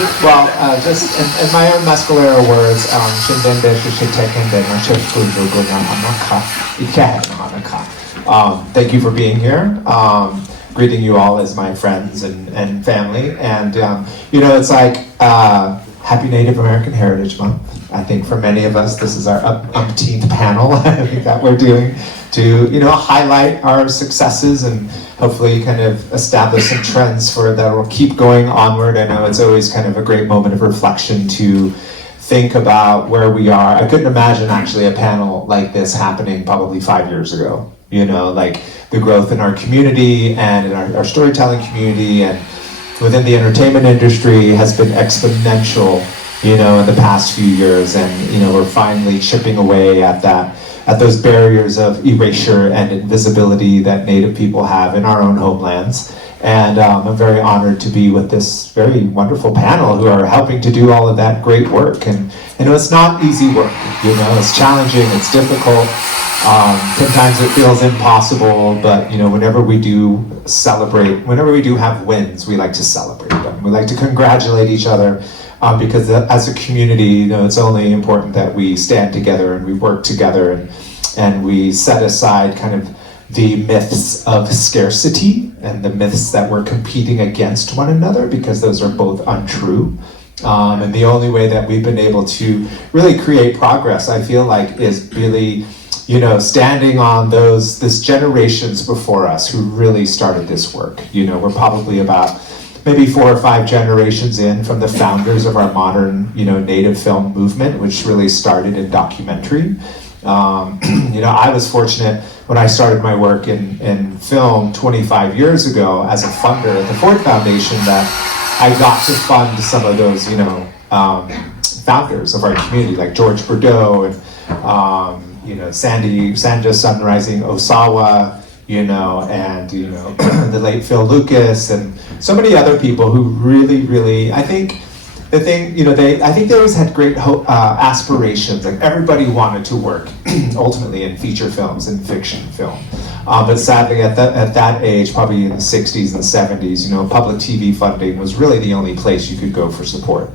Well, just in my own Mescalero words, thank you for being here. Greeting you all as my friends and family. And, it's like Happy Native American Heritage Month. I think for many of us, this is our umpteenth panel I think that we're doing to, highlight our successes and hopefully kind of establish some trends that will keep going onward. I know it's always kind of a great moment of reflection to think about where we are. I couldn't imagine actually a panel like this happening probably 5 years ago. Like the growth in our community and in our storytelling community and within the entertainment industry has been exponential, in the past few years. And, we're finally chipping away at those barriers of erasure and invisibility that Native people have in our own homelands. And I'm very honored to be with this very wonderful panel who are helping to do all of that great work. And it's not easy work, it's challenging, it's difficult. Sometimes it feels impossible, but whenever we do celebrate, whenever we do have wins, we like to celebrate them. We like to congratulate each other. Because as a community, it's only important that we stand together and we work together and we set aside kind of the myths of scarcity and the myths that we're competing against one another, because those are both untrue. And the only way that we've been able to really create progress, I feel like, is really, standing on this generations before us who really started this work. We're probably about maybe 4 or 5 generations in from the founders of our modern, Native film movement, which really started in documentary. I was fortunate when I started my work in film 25 years ago as a funder at the Ford Foundation that I got to fund some of those, founders of our community, like George Bordeaux and, Sandra Sunrising Osawa, and the late Phil Lucas and so many other people who really, I think they always had great aspirations. Like everybody wanted to work ultimately in feature films and fiction film. But sadly at that age, probably in the 60s and 70s, public TV funding was really the only place you could go for support.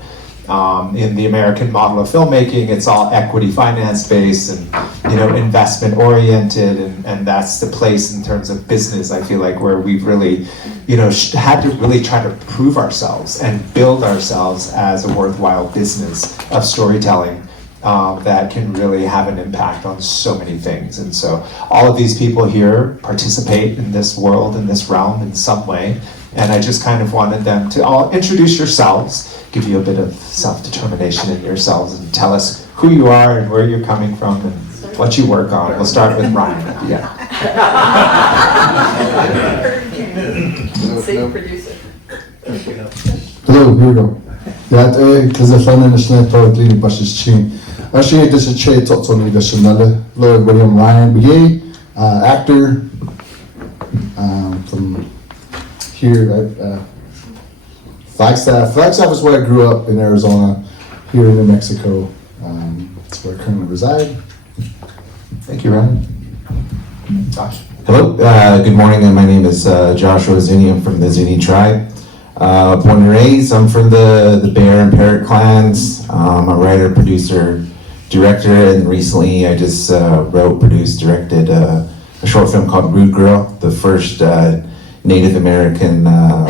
In the American model of filmmaking, it's all equity finance based and investment oriented, and that's the place in terms of business, I feel like, where we've really had to really try to prove ourselves and build ourselves as a worthwhile business of storytelling that can really have an impact on so many things. And so all of these people here participate in this world, in this realm in some way. And I just kind of wanted them to all introduce yourselves, give you a bit of self-determination in yourselves, and tell us who you are and where you're coming from and what you work on. We'll start with Ryan. Yeah. Same producer. Hello, here we go. That because the fun and the snap for cleaning bushes Jhane. Actually, this is Jhane talks on the Chanel. Hello, everybody. I'm Ryan Begay, actor from here. Flagstaff. Flagstaff is where I grew up in Arizona. Here in New Mexico, that's where I currently reside. Thank you, Ryan. Josh. Hello, good morning, and my name is Joshua Zuni. I'm from the Zuni tribe. Born and raised, I'm from the Bear and Parrot clans. I'm a writer, producer, director, and recently I just wrote, produced, directed a short film called Rude Girl, the first Native American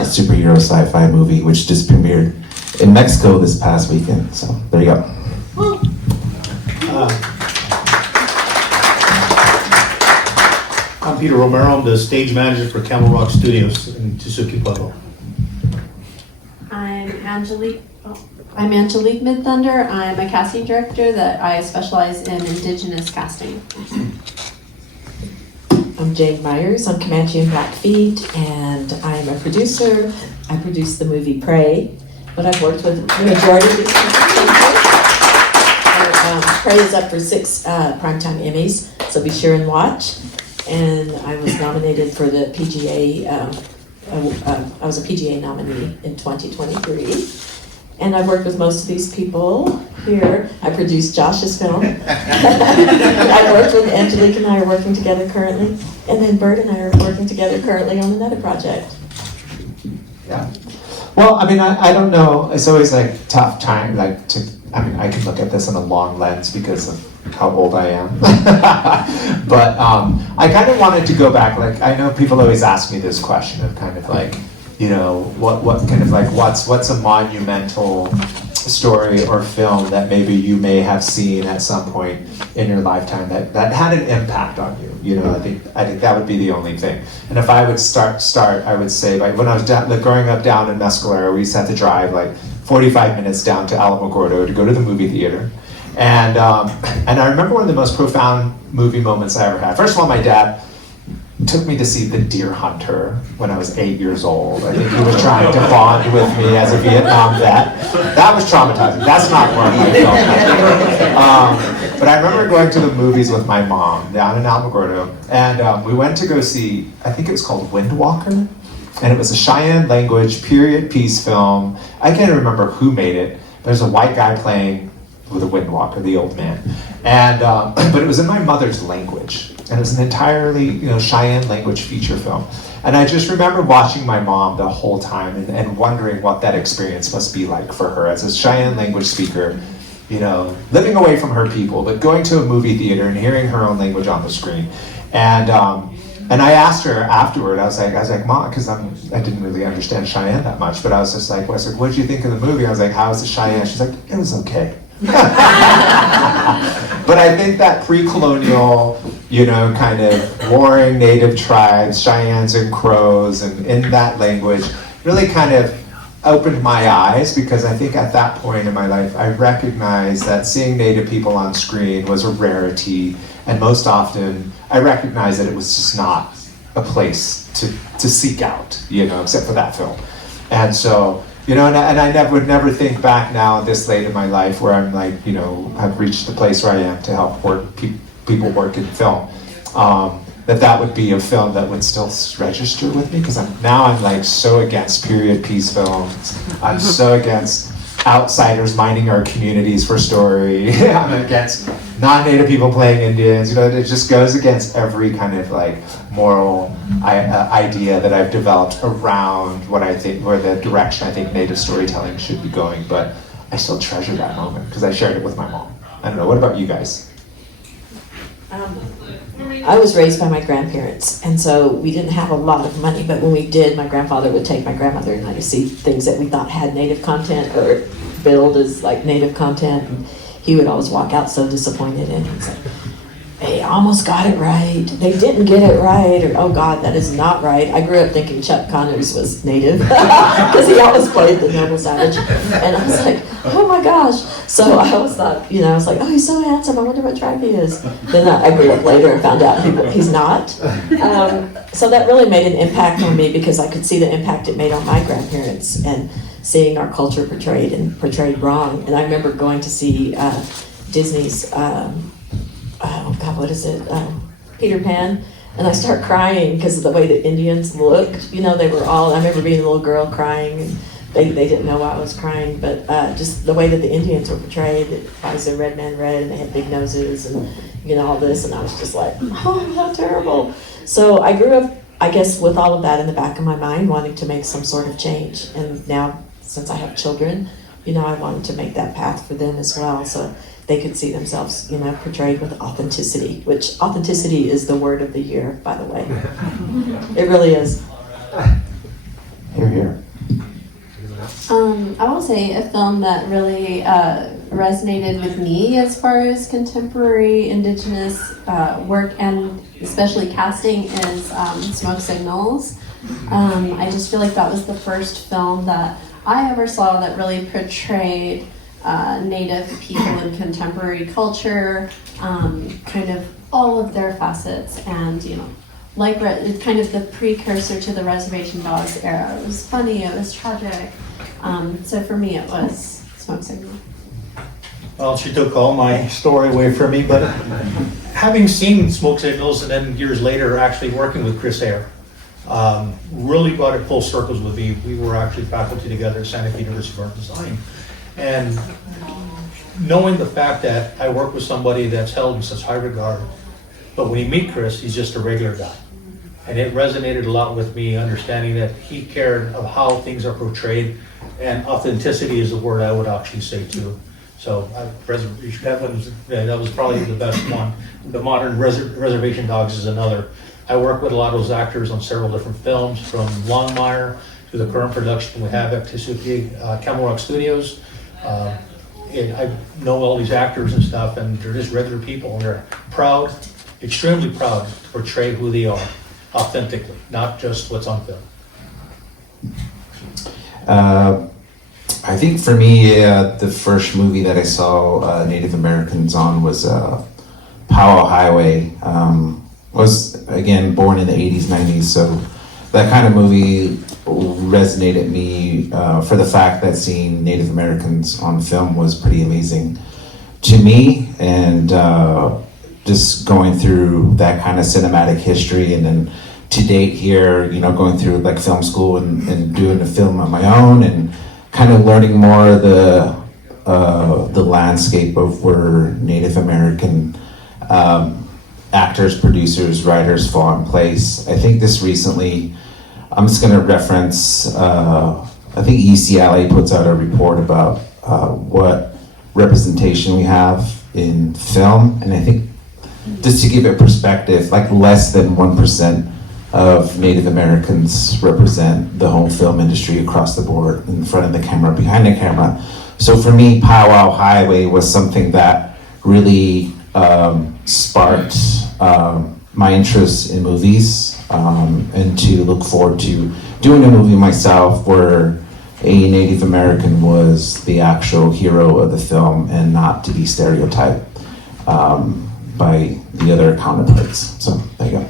superhero sci-fi movie, which just premiered in Mexico this past weekend. So there you go. I'm Peter Romero. I'm the stage manager for Camel Rock Studios in Tesuque, Pueblo. I'm Angelique Midthunder. I'm a casting director that I specialize in Indigenous casting. I'm Jhane Meyers. I'm Comanche and Blackfeet, and I'm a producer. I produced the movie Prey, but I've worked with the majority of these people. Prey is up for 6 Primetime Emmys, so be sure and watch. And I was nominated for the PGA, I was a PGA nominee in 2023. And I've worked with most of these people here. I produced Josh's film. I worked with Angelique and I are working together currently. And then Bert and I are working together currently on another project. Yeah. Well, I mean, I don't know. It's always like tough time, like to. I mean, I can look at this in a long lens because of how old I am. But I kind of wanted to go back. Like, I know people always ask me this question of kind of like, you know, what kind of like what's a monumental story or film that maybe you may have seen at some point in your lifetime that had an impact on you. You know, I think that would be the only thing. And if I would start, I would say like when I was growing up down in Mescalero, we used to have to drive like 45 minutes down to Alamogordo to go to the movie theater. And I remember one of the most profound movie moments I ever had. First of all, my dad took me to see The Deer Hunter when I was 8 years old. I think he was trying to bond with me as a Vietnam vet. That was traumatizing. That's not where I felt. But I remember going to the movies with my mom down in Alamogordo, and we went to go see, I think it was called Windwalker, and it was a Cheyenne language period piece film. I can't remember who made it. There's a white guy playing with a Windwalker, the old man. And but it was in my mother's language. And it was an entirely, you know, Cheyenne language feature film. And I just remember watching my mom the whole time and wondering what that experience must be like for her as a Cheyenne language speaker, you know, living away from her people, but going to a movie theater and hearing her own language on the screen. And I asked her afterward, I was like, Mom, because I didn't really understand Cheyenne that much, but I was just like, what did you think of the movie? I was like, how was the Cheyenne? She's like, it was okay. But I think that pre-colonial, you know, kind of warring native tribes, Cheyennes and Crows, and in that language, really kind of opened my eyes, because I think at that point in my life, I recognized that seeing native people on screen was a rarity, and most often, I recognized that it was just not a place to seek out, you know, except for that film. And so, you know, and I would never think back now this late in my life where I'm like, you know, I've reached the place where I am to help people work in film. That would be a film that would still register with me, because I'm like so against period piece films. I'm so against outsiders mining our communities for story. I'm against non-native people playing Indians. You know, it just goes against every kind of like moral idea that I've developed around what I think, or the direction I think native storytelling should be going. But I still treasure that moment because I shared it with my mom. I don't know, what about you guys? I was raised by my grandparents, and so we didn't have a lot of money, but when we did, my grandfather would take my grandmother and I to see things that we thought had native content or billed as like native content, and he would always walk out so disappointed, and he's like, they almost got it right, they didn't get it right, or oh God, that is not right. I grew up thinking Chuck Connors was native because he always played the noble savage, and I was like, oh my gosh. So I always thought, you know, I was like, oh, he's so handsome, I wonder what tribe he is. Then I grew up later and found out he's not. So that really made an impact on me, because I could see the impact it made on my grandparents and seeing our culture portrayed wrong. And I remember going to see Disney's oh God, what is it? Peter Pan. And I start crying because of the way the Indians looked. You know, they were all, I remember being a little girl crying, and they didn't know why I was crying, but just the way that the Indians were portrayed, why is the red man red, and they had big noses, and you know, all this, and I was just like, oh, how terrible. So I grew up, I guess, with all of that in the back of my mind, wanting to make some sort of change. And now, since I have children, you know, I wanted to make that path for them as well, so they could see themselves, you know, portrayed with authenticity, which authenticity is the word of the year, by the way. It really is. Hear, hear. I will say a film that really resonated with me as far as contemporary Indigenous work, and especially casting, is Smoke Signals. I just feel like that was the first film that I ever saw that really portrayed Native people in contemporary culture, kind of all of their facets, and you know, like it's kind of the precursor to the Reservation Dogs era. It was funny, it was tragic. So for me, it was Smoke Signal. Well, she took all my story away from me, but having seen Smoke Signals and then years later actually working with Chris Eyre, really brought it full circles with me. We were actually faculty together at Santa Fe University of Art and Design. And knowing the fact that I work with somebody that's held in such high regard, but when you meet Chris, he's just a regular guy. And it resonated a lot with me, understanding that he cared of how things are portrayed, and authenticity is the word I would actually say too. So Reservation, that was probably the best one. The modern Reservation Dogs is another. I work with a lot of those actors on several different films, from Longmire to the current production we have at Tesuque, Camel Rock Studios. And I know all these actors and stuff, and they're just regular people, and they're proud, extremely proud to portray who they are authentically, not just what's on film. I think for me, the first movie that I saw Native Americans on was Powwow Highway. Was, again, born in the 80s, 90s, so that kind of movie resonated me for the fact that seeing Native Americans on film was pretty amazing to me, and just going through that kind of cinematic history, and then to date here, you know, going through like film school and doing a film on my own, and kind of learning more of the landscape of where Native American actors, producers, writers fall in place. I think this recently, I'm just gonna reference, I think ECLA puts out a report about what representation we have in film, and I think just to give it perspective, like less than 1% of Native Americans represent the home film industry across the board, in front of the camera, behind the camera. So for me, Powwow Highway was something that really sparked my interest in movies, and to look forward to doing a movie myself where a Native American was the actual hero of the film and not to be stereotyped by the other counterparts. So there you go.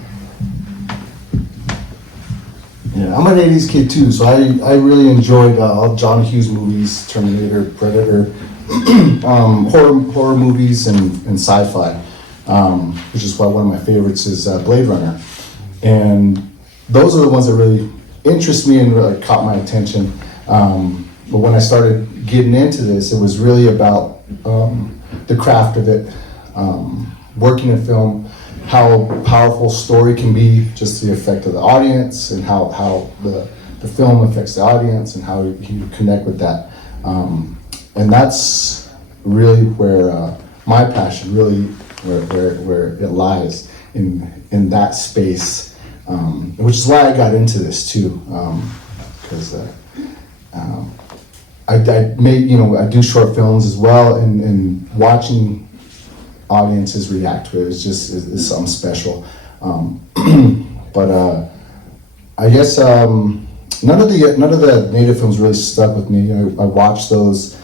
Yeah, I'm an 80s kid too, so I really enjoyed all John Hughes movies, Terminator, Predator, horror movies, and sci-fi, which is why one of my favorites is Blade Runner. And those are the ones that really interest me and really caught my attention. But when I started getting into this, it was really about the craft of it, working in film, how powerful story can be, just the effect of the audience, and how the film affects the audience, and how you connect with that. And that's really where my passion, really where it lies, in that space, which is why I got into this too, because I do short films as well, and watching audiences react to it is something special. But I guess none of the Native films really stuck with me. I watched those.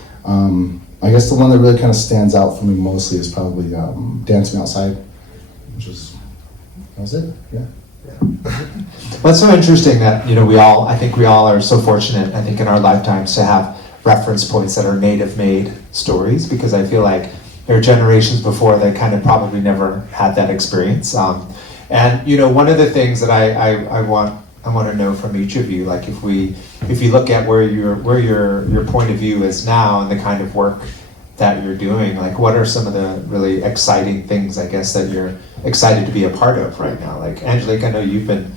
I guess the one that really kind of stands out for me mostly is probably Dancing Outside, that was it. Yeah. Well, it's so interesting that, I think we all are so fortunate, I think, in our lifetimes to have reference points that are Native made stories, because I feel like there are generations before that kind of probably never had that experience. And one of the things that I want to know from each of you, like if you look at where your point of view is now and the kind of work that you're doing, like what are some of the really exciting things, I guess, that you're excited to be a part of right now? Like Angelique, I know you've been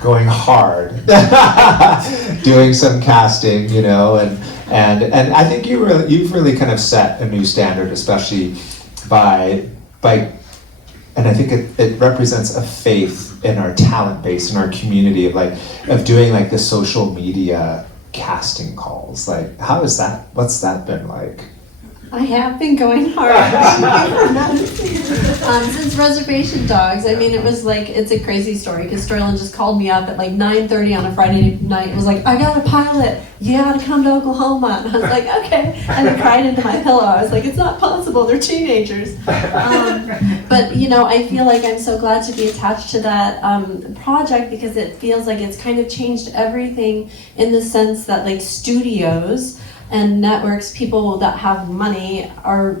going hard, doing some casting, and I think you've really kind of set a new standard, especially by, and I think it represents a faith in our talent base, in our community of doing like the social media casting calls. Like, how is that? What's that been like? I have been going hard since Reservation Dogs. I mean, it's a crazy story, because Sterling just called me up at like 9:30 on a Friday night and was like, I got a pilot, you gotta come to Oklahoma. And I was like, okay, and I cried into my pillow. I was like, it's not possible, they're teenagers. But I feel like I'm so glad to be attached to that project, because it feels like it's kind of changed everything, in the sense that like studios and networks, people that have money, are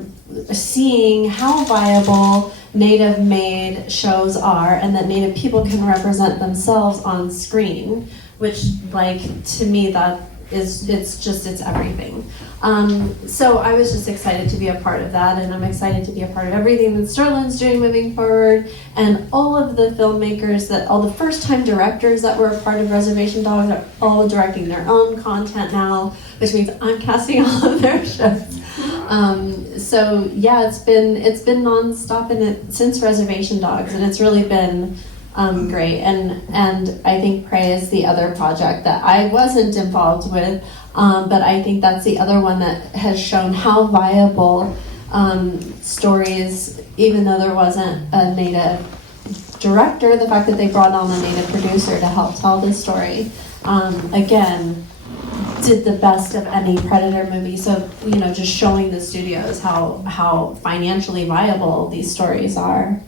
seeing how viable Native-made shows are, and that Native people can represent themselves on screen, which, like, to me, that it's everything. So I was just excited to be a part of that, and I'm excited to be a part of everything that Sterling's doing moving forward, and all of the filmmakers all the first-time directors that were a part of Reservation Dogs are all directing their own content now, which means I'm casting all of their shows. So yeah, it's been nonstop since Reservation Dogs, and it's really been great. And I think Prey is the other project that I wasn't involved with, but I think that's the other one that has shown how viable stories, even though there wasn't a Native director, the fact that they brought on a Native producer to help tell the story, again, did the best of any Predator movie. So, just showing the studios how financially viable these stories are.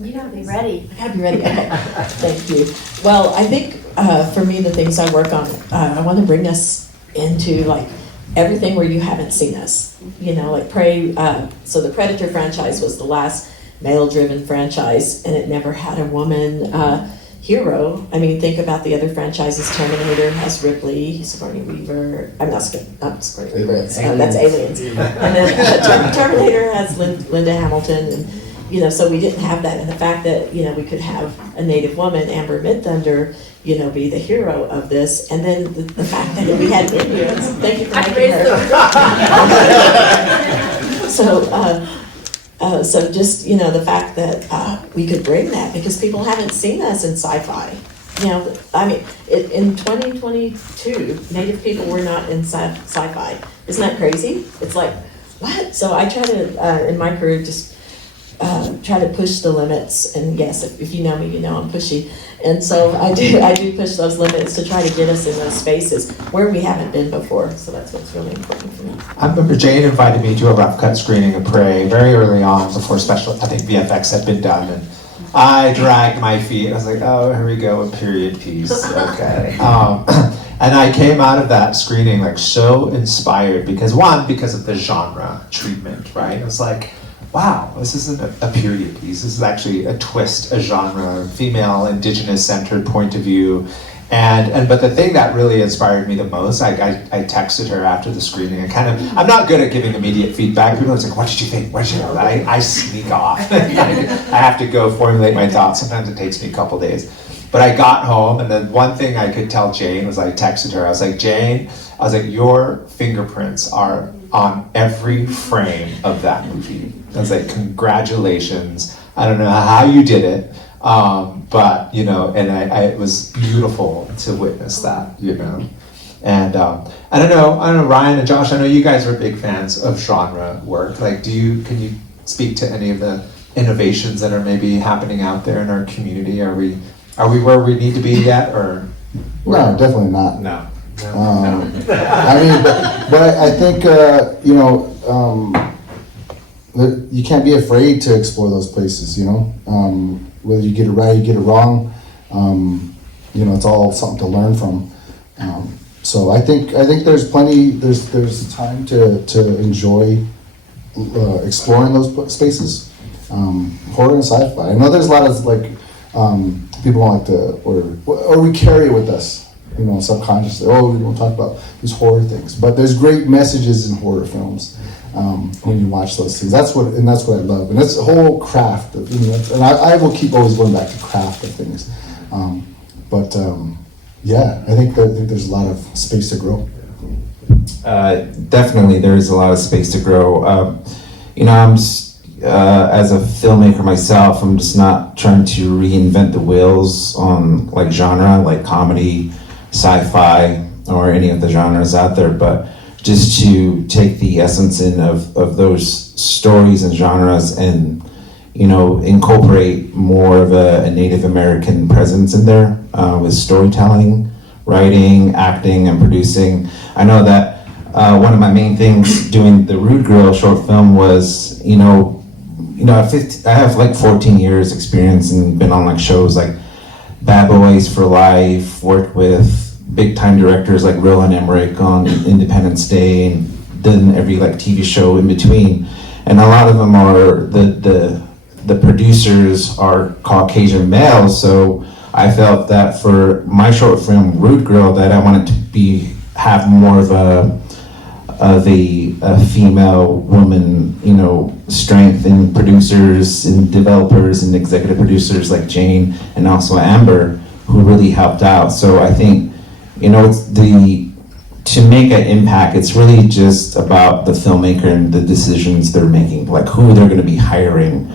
You gotta be ready. I gotta be ready. Okay. Thank you. Well, I think for me, the things I work on, I want to bring us into like everything where you haven't seen us. Like Prey. So the Predator franchise was the last male-driven franchise, and it never had a woman hero. I mean, think about the other franchises. Terminator has Ripley, Sigourney Weaver. I'm not Sigourney Weaver. That's Aliens. And then Terminator has Linda Hamilton, and so we didn't have that. And the fact that we could have a Native woman, Amber Midthunder, be the hero of this, and then the fact that we had Indians. Thank you for making her. So just, the fact that we could bring that, because people haven't seen us in sci-fi. I mean, in 2022, Native people were not in sci-fi. Isn't that crazy? It's like, what? So I try to, in my career, just try to push the limits. And yes, if you know me, I'm pushy. And so I do push those limits to try to get us in those spaces where we haven't been before. So that's what's really important for me. I remember Jhane invited me to a rough cut screening of Prey very early on before I think VFX had been done, and I dragged my feet. I was like, oh, here we go, a period piece, okay. And I came out of that screening like so inspired because of the genre treatment, right? I was like, wow, this isn't a period piece. This is actually a twist, a genre, female, indigenous-centered point of view. But the thing that really inspired me the most, I texted her after the screening. I'm not good at giving immediate feedback. People are like, what did you think? What did you know? I sneak off. I have to go formulate my thoughts. Sometimes it takes me a couple days. But I got home, and then one thing I could tell Jhane was I texted her. I was like, Jhane, your fingerprints are on every frame of that movie. I was like, congratulations. I don't know how you did it, but, it was beautiful to witness that, And I don't know, Ryan and Josh, I know you guys are big fans of genre work. Like, can you speak to any of the innovations that are maybe happening out there in our community? Are we where we need to be yet, or? No, definitely not. No. I mean, but I think, you can't be afraid to explore those places, whether you get it right, you get it wrong, it's all something to learn from. So I think there's time to enjoy exploring those spaces. Horror and sci-fi. I know there's a lot of people don't like to, or we carry it with us, subconsciously. Oh, we don't talk about these horror things, but there's great messages in horror films when you watch those things. That's what I love, and it's a whole craft of, and I will keep always going back to craft of things. Yeah, I think there's a lot of space to grow. Definitely, there is a lot of space to grow. I'm as a filmmaker myself, I'm just not trying to reinvent the wheels on like genre, like comedy, sci-fi, or any of the genres out there, but just to take the essence of those stories and genres and incorporate more of a Native American presence in there with storytelling, writing, acting, and producing. I know that one of my main things doing the Rude Grill short film was, I have like 14 years experience and been on like shows like Bad Boys for Life, worked with big time directors like Roland Emmerich on Independence Day, and then every like TV show in between. And a lot of them are the producers are Caucasian males, so I felt that for my short film, Rude Girl, that I wanted to have more of a female woman, you know, strength in producers and developers and executive producers like Jhane and also Amber, who really helped out. So I think, you know, to make an impact, it's really just about the filmmaker and the decisions they're making, like who they're going to be hiring,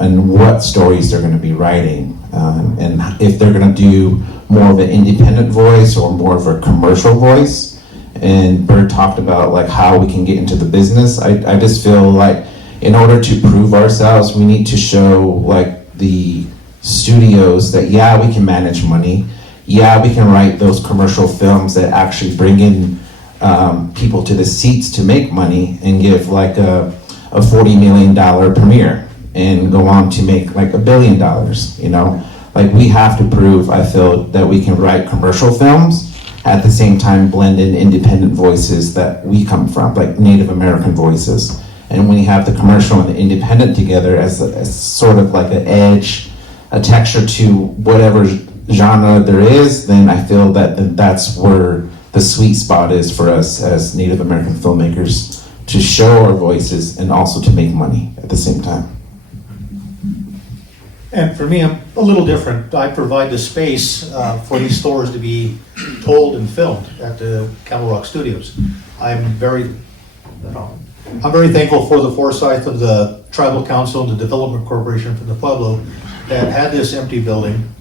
and what stories they're going to be writing, and if they're going to do more of an independent voice or more of a commercial voice. And Bert talked about like how we can get into the business. I just feel like in order to prove ourselves, we need to show like the studios that yeah, we can manage money. Yeah, we can write those commercial films that actually bring in people to the seats to make money and give like a $40 million premiere and go on to make like $1 billion, you know? Like we have to prove, I feel, that we can write commercial films at the same time blend in independent voices that we come from, like Native American voices. And when you have the commercial and the independent together as sort of like an edge, a texture to whatever genre there is, then I feel that that's where the sweet spot is for us as Native American filmmakers, to show our voices and also to make money at the same time. And for me, I'm a little different. I provide the space for these stories to be told and filmed at the Camel Rock Studios. I'm very thankful for the foresight of the Tribal Council and the Development Corporation for the Pueblo that had this empty building.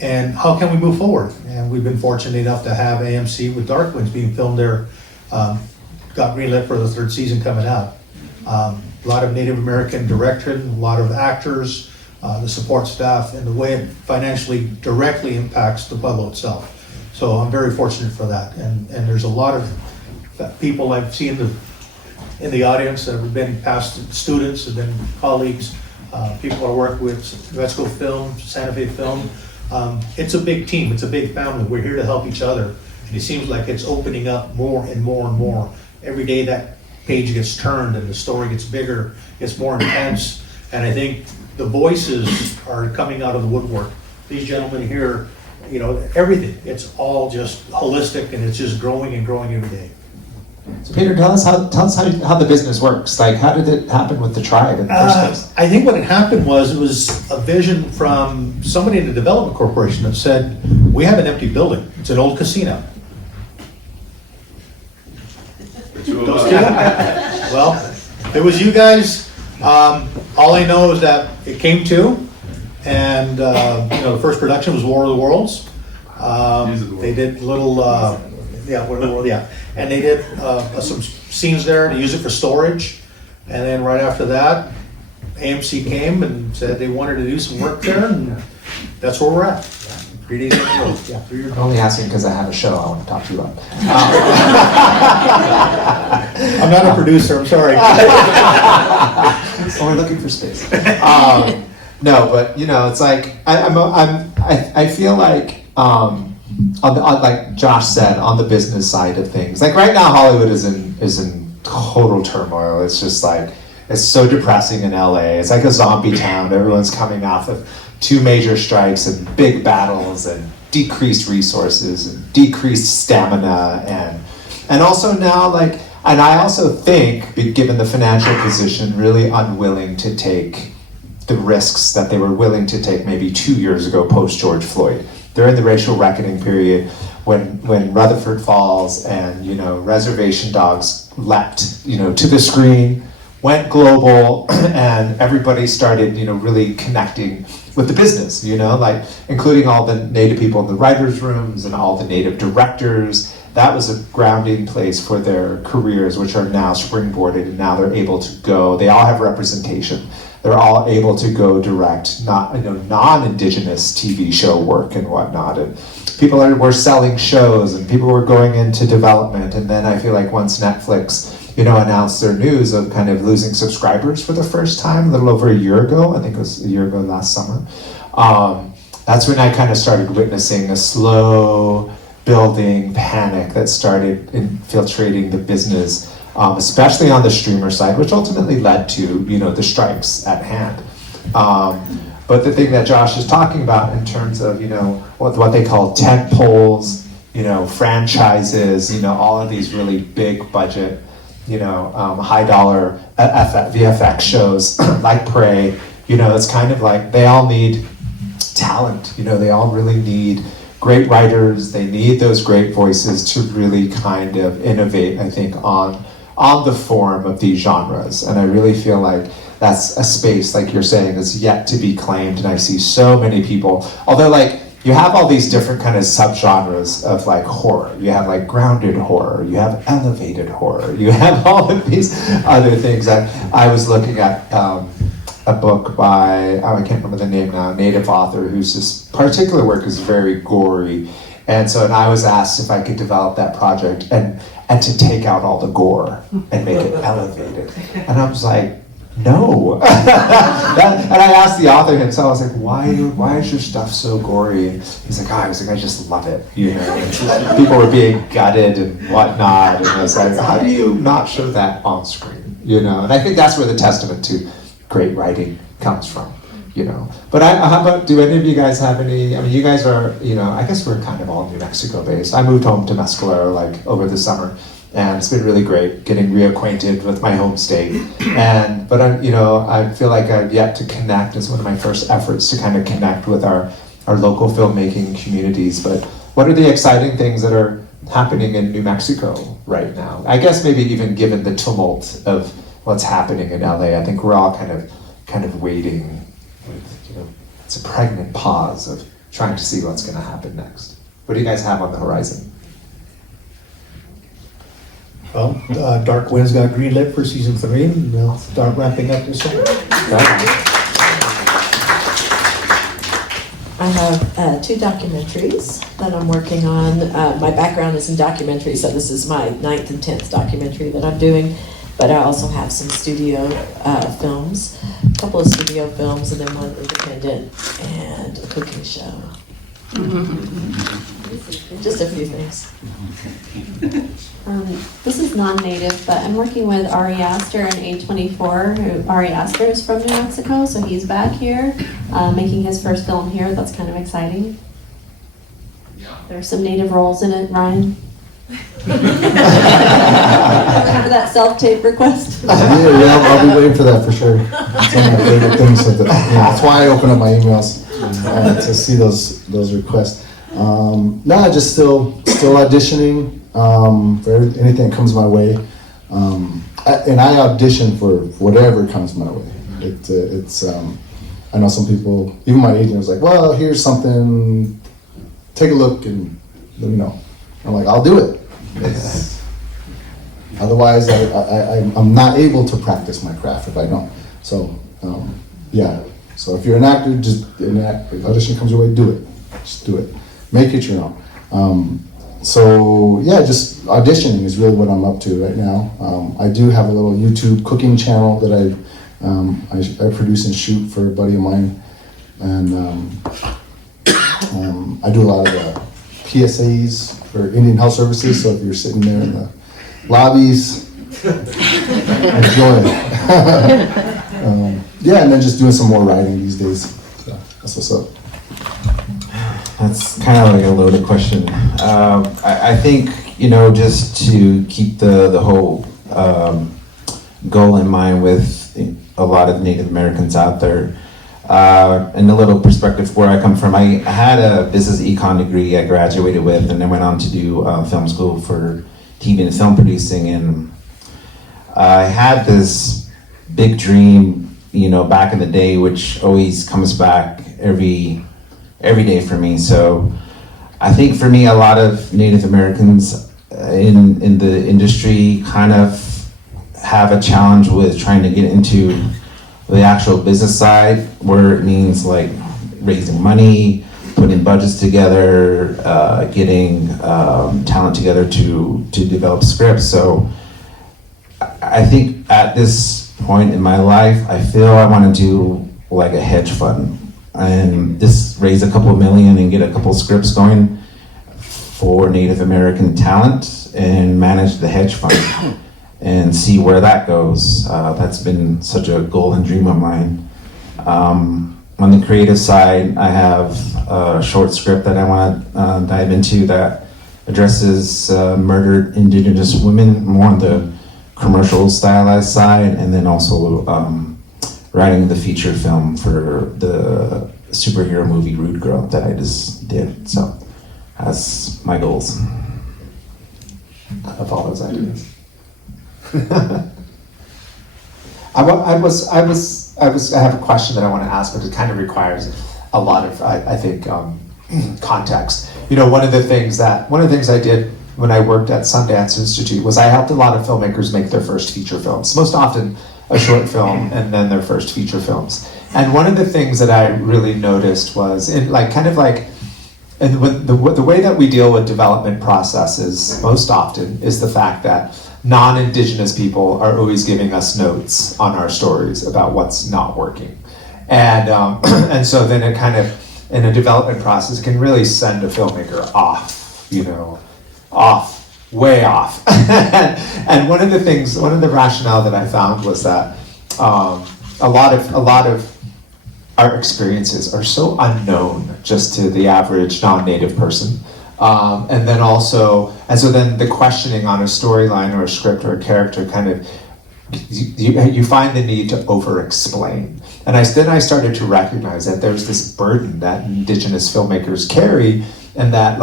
And how can we move forward? And we've been fortunate enough to have AMC with Dark Winds being filmed there. Got greenlit for the 3rd season coming out. A lot of Native American direction, a lot of actors, the support staff, and the way it financially directly impacts the Pueblo itself. So I'm very fortunate for that. And there's a lot of people I've seen in the audience that have been past students and been colleagues, people I work with, Vesco Film, Santa Fe Film. It's a big team, it's a big family. We're here to help each other. And it seems like it's opening up more and more and more. Every day that page gets turned and the story gets bigger, gets more intense. And I think the voices are coming out of the woodwork. These gentlemen here, you know, everything, it's all just holistic and it's just growing and growing every day. So Peter, tell us how the business works. Like, how did it happen with the tribe in the first place? I think what had happened was it was a vision from somebody in the Development Corporation that said, we have an empty building. It's an old casino. Those two? Well, it was you guys. All I know is that it came to, and you know, the first production was War of the Worlds. They did little, War of the World, yeah. And they did some scenes there to use it for storage. And then right after that, AMC came and said they wanted to do some work there, and that's where we're at. 3 days on the road. Yeah, 3 years. I'm only asking because I have a show I want to talk to you about. I'm not a producer, I'm sorry. So we're looking for space. No, but you know, it's like I feel like like Josh said, on the business side of things. Like right now, Hollywood is in total turmoil. It's just like it's so depressing in LA. It's like a zombie town. Everyone's coming off of 2 major strikes and big battles and decreased resources and decreased stamina and also now like, and I also think, given the financial position, really unwilling to take the risks that they were willing to take maybe 2 years ago post George Floyd. They're in the racial reckoning period when Rutherford Falls and, you know, Reservation Dogs leapt, you know, to the screen, went global, and everybody started, you know, really connecting with the business, you know, like including all the Native people in the writers' rooms and all the Native directors. That was a grounding place for their careers, which are now springboarded, and now they're able to go. They all have representation. They're all able to go direct, non-Indigenous TV show work and whatnot. And people were selling shows, and people were going into development. And then I feel like once Netflix, you know, announced their news of kind of losing subscribers for the first time a little over a year ago, I think it was a year ago last summer, that's when I kind of started witnessing a slow building panic that started infiltrating the business, especially on the streamer side, which ultimately led to, you know, the strikes at hand. But the thing that Josh is talking about in terms of, what they call tent poles, franchises, all of these really big budget, high dollar VFX shows like Prey, it's kind of like they all need talent, they all really need great writers, they need those great voices to really kind of innovate, I think, on the form of these genres. And I really feel like that's a space, like you're saying, that's yet to be claimed. And I see so many people, although like you have all these different kind of subgenres of like horror. You have like grounded horror, you have elevated horror, you have all of these other things. I was looking at a book by, I can't remember the name now, a native author whose just particular work is very gory. And I was asked if I could develop that project and to take out all the gore and make it elevated. And I was like, no. And I asked the author himself, I was like, why is your stuff so gory? And he's like, I just love it. And people were being gutted and whatnot. And I was like, how do you not show that on screen? And I think that's where the testament to great writing comes from. But how about, do any of you guys have any, you guys are, I guess we're kind of all New Mexico based. I moved home to Mescalero like over the summer, and it's been really great getting reacquainted with my home state. But I feel like I've yet to connect. It's one of my first efforts to kind of connect with our local filmmaking communities. But what are the exciting things that are happening in New Mexico right now? I guess maybe even given the tumult of what's happening in LA, I think we're all kind of waiting. It's a pregnant pause of trying to see what's going to happen next. What do you guys have on the horizon? Well, Dark Wind's got greenlit for season 3, and they'll start wrapping up this summer. I have 2 documentaries that I'm working on. My background is in documentary, so this is my 9th and 10th documentary that I'm doing. But I also have some studio films, a couple of studio films, and then one independent and a cooking show. Just a few things. This is non-native, but I'm working with Ari Aster and A24. Ari Aster is from New Mexico, so he's back here, making his first film here. That's kind of exciting. There's some native roles in it, Ryan. Remember that self-tape request? Yeah, I'll be waiting for that for sure. It's one of my favorite things. That's why I open up my emails to see those requests. Just still auditioning for anything that comes my way, and I audition for whatever comes my way. It's I know some people, even my agent was like, "Well, here's something. Take a look and let me know." I'm like, "I'll do it." Otherwise, I'm not able to practice my craft if I don't. So, So if you're an actor, just enact. If audition comes your way, do it. Just do it. Make it your own. Just auditioning is really what I'm up to right now. I do have a little YouTube cooking channel that I produce and shoot for a buddy of mine, and I do a lot of PSAs for Indian Health Services, so if you're sitting there in the lobbies, enjoy it. And then just doing some more writing these days. So that's what's up. That's kind of like a loaded question. I think, just to keep the whole goal in mind with a lot of Native Americans out there, and a little perspective where I come from. I had a business econ degree I graduated with, and then went on to do film school for TV and film producing. And I had this big dream, back in the day, which always comes back every day for me. So I think for me, a lot of Native Americans in the industry kind of have a challenge with trying to get into the actual business side, where it means like raising money, putting budgets together, getting talent together to develop scripts. So I think at this point in my life, I feel I want to do like a hedge fund and just raise a couple of million and get a couple of scripts going for Native American talent and manage the hedge fund and see where that goes. That's been such a goal and dream of mine. on the creative side, I have a short script that I want to dive into that addresses murdered Indigenous women, more on the commercial stylized side, and then also writing the feature film for the superhero movie Rude Girl that I just did. So that's my goals. Of all those ideas. I have a question that I want to ask, but it kind of requires a lot of, I think, context. You know, one of the things I did when I worked at Sundance Institute was I helped a lot of filmmakers make their first feature films, most often a short film and then their first feature films. And one of the things that I really noticed was the way that we deal with development processes most often is the fact that non-Indigenous people are always giving us notes on our stories about what's not working. And and so then it kind of, in a development process, can really send a filmmaker off, way off. And one of the rationale that I found was that a lot of our experiences are so unknown just to the average non-native person. And so then the questioning on a storyline or a script or a character kind of, you find the need to over-explain. And then I started to recognize that there's this burden that Indigenous filmmakers carry, and that a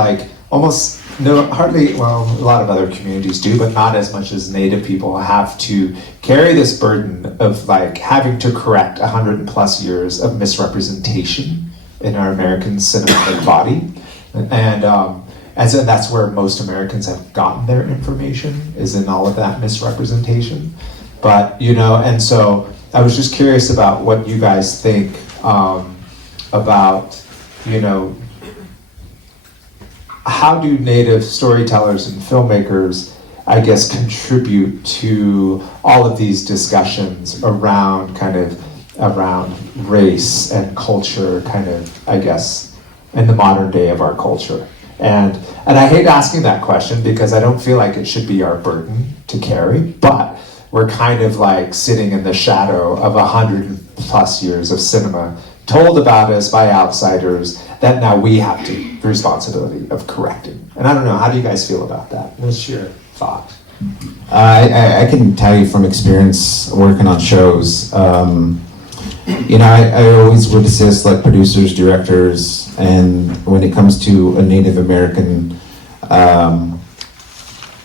lot of other communities do, but not as much as Native people have to carry this burden of having to correct 100+ years of misrepresentation in our American cinematic body. And so that's where most Americans have gotten their information, is in all of that misrepresentation. But, and so I was just curious about what you guys think about, how do Native storytellers and filmmakers, I guess, contribute to all of these discussions around race and culture, I guess, in the modern day of our culture. And I hate asking that question because I don't feel like it should be our burden to carry, but we're kind of sitting in the shadow of 100+ years of cinema told about us by outsiders that now we have the responsibility of correcting. And I don't know, how do you guys feel about that? What's your thought? I can tell you from experience working on shows, I always would assist producers, directors, and when it comes to a Native American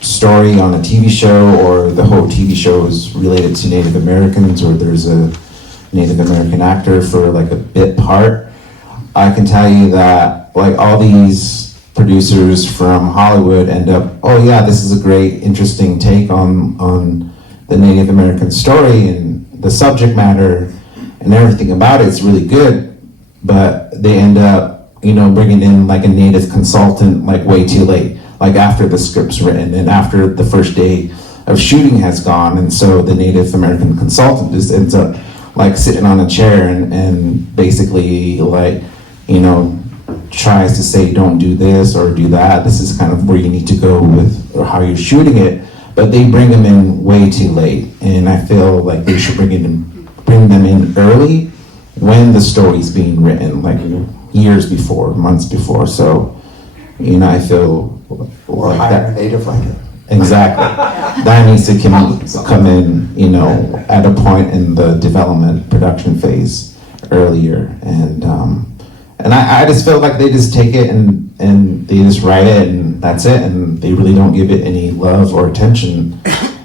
story on a TV show, or the whole TV show is related to Native Americans, or there's a Native American actor for a bit part, I can tell you that all these producers from Hollywood end up, oh yeah, this is a great, interesting take on the Native American story, and the subject matter and everything about it's really good, but they end up, bringing in a Native consultant way too late, after the script's written and after the first day of shooting has gone, and so the Native American consultant just ends up sitting on a chair and basically tries to say, don't do this or do that. This is kind of where you need to go with or how you're shooting it, but they bring them in way too late, and I feel they should bring them in early when the story's being written, years before, months before. So, I feel hire a Native writer. Exactly. That needs to come in, at a point in the development production phase earlier, and I just feel like they just take it and they just write it and that's it, and they really don't give it any love or attention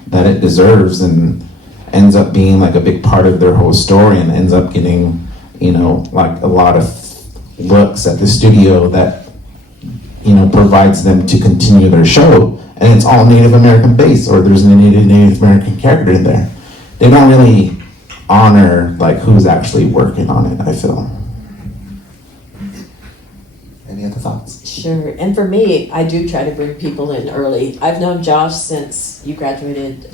that it deserves, and ends up being a big part of their whole story, and ends up getting a lot of looks at the studio that provides them to continue their show, and it's all Native American based, or there's a Native American character in there. They don't really honor who's actually working on it, I feel. Any other thoughts? Sure, and for me, I do try to bring people in early. I've known Josh since you graduated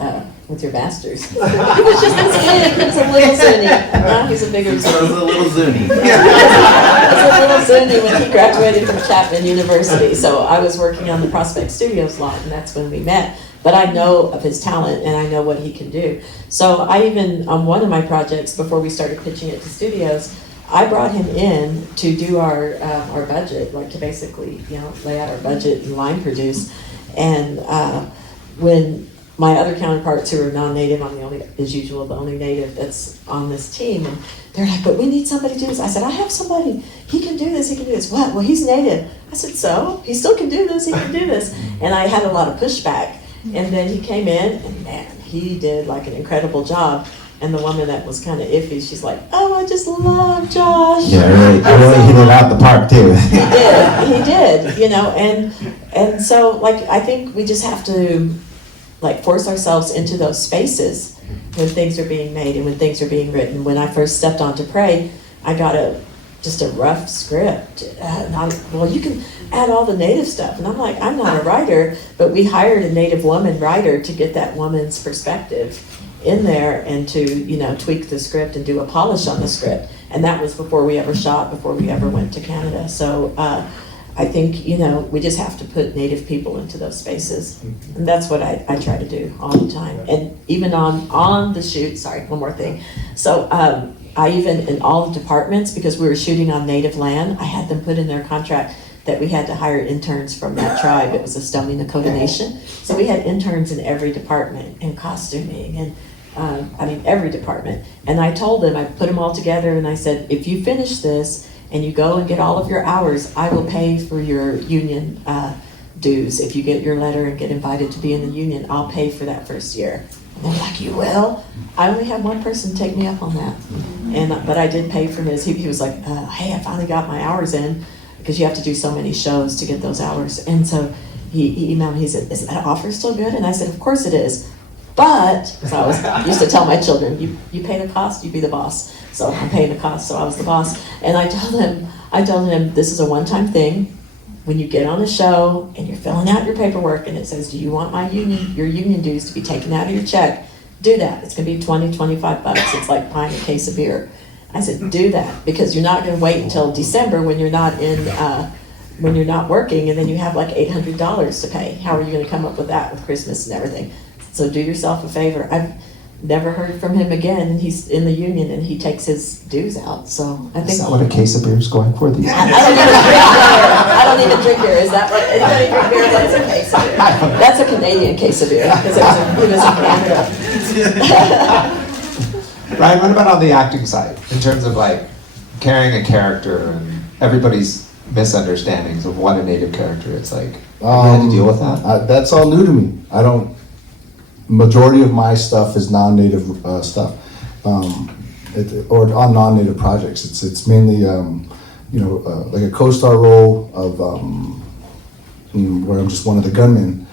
with your master's. He was just this big, he was a little Zuni. Now he's a bigger Zuni. So I was a little Zuni. He was a little Zuni when he graduated from Chapman University. So I was working on the Prospect Studios lot, and that's when we met. But I know of his talent, and I know what he can do. So I even, on one of my projects, before we started pitching it to studios, I brought him in to do our budget, like to basically, lay out our budget and line produce. And when my other counterparts who are non-native, I'm the only, as usual, the only native that's on this team, and they're like, but we need somebody to do this. I said, I have somebody, he can do this, he can do this. What? Well, he's native. I said, so? He still can do this, he can do this. And I had a lot of pushback. And then he came in, and man, he did like an incredible job. And the woman that was kind of iffy, she's like, oh, I just love Josh. Yeah, really hit it out the park too. He did, and so like, I think we just have to like force ourselves into those spaces when things are being made and when things are being written. When I first stepped on to pray, I got just a rough script. Well, you can add all the native stuff. And I'm like, I'm not a writer, but we hired a native woman writer to get that woman's perspective in there and to, tweak the script and do a polish on the script. And that was before we ever shot, before we ever went to Canada. So I think, we just have to put native people into those spaces. And that's what I try to do all the time. And even on the shoot, sorry, one more thing. So I even, in all the departments, because we were shooting on native land, I had them put in their contract that we had to hire interns from that tribe. It was a Stoney Nakoda Nation. So we had interns in every department, in costuming, and every department. And I told them, I put them all together, and I said, if you finish this and you go and get all of your hours, I will pay for your union dues. If you get your letter and get invited to be in the union, I'll pay for that first year. And they're like, you will? I only had one person take me up on that. But I did pay for his. He was like, hey, I finally got my hours in, because you have to do so many shows to get those hours. And so he emailed me, he said, is that offer still good? And I said, of course it is. But, so I used to tell my children, you pay the cost, you be the boss. So I'm paying the cost, so I was the boss. And I told him, this is a one-time thing. When you get on a show and you're filling out your paperwork and it says, do you want your union dues to be taken out of your check? Do that. It's gonna be $20, $25. It's like buying a case of beer. I said, do that, because you're not gonna wait until December when you're not when you're not working, and then you have like $800 to pay. How are you gonna come up with that with Christmas and everything? So do yourself a favor. I've never heard from him again, and he's in the union and he takes his dues out. So I think. Is that what a case of beer is going for these days? I don't even drink beer. Is that what anybody drink beer? That's a case of beer. That's a Canadian case of beer, because he was in Canada. Ryan, what about on the acting side, in terms of like carrying a character and everybody's misunderstandings of what a native character is like? You had to deal with that? That's all new to me. Majority of my stuff is non-native stuff, or on non-native projects. It's mainly, like a co-star role of where I'm just one of the gunmen,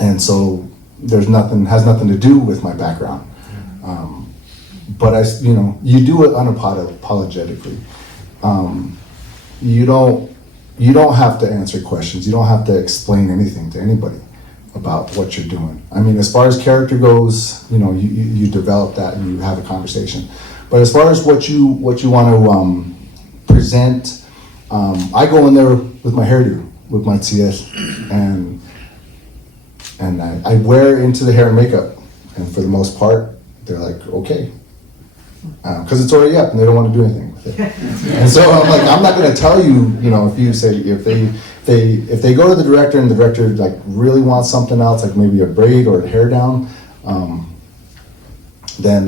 and so has nothing to do with my background. But you do it unapologetically. You don't have to answer questions. You don't have to explain anything to anybody about what you're doing. I mean, as far as character goes, you develop that and you have a conversation. But as far as what you want to present, I go in there with my hairdo, with my TS, and I wear into the hair and makeup. And for the most part, they're like, okay. Because it's already up and they don't want to do anything with it. And so I'm like, I'm not going to tell you, if they go to the director and the director like really wants something else, like maybe a braid or a hair down, then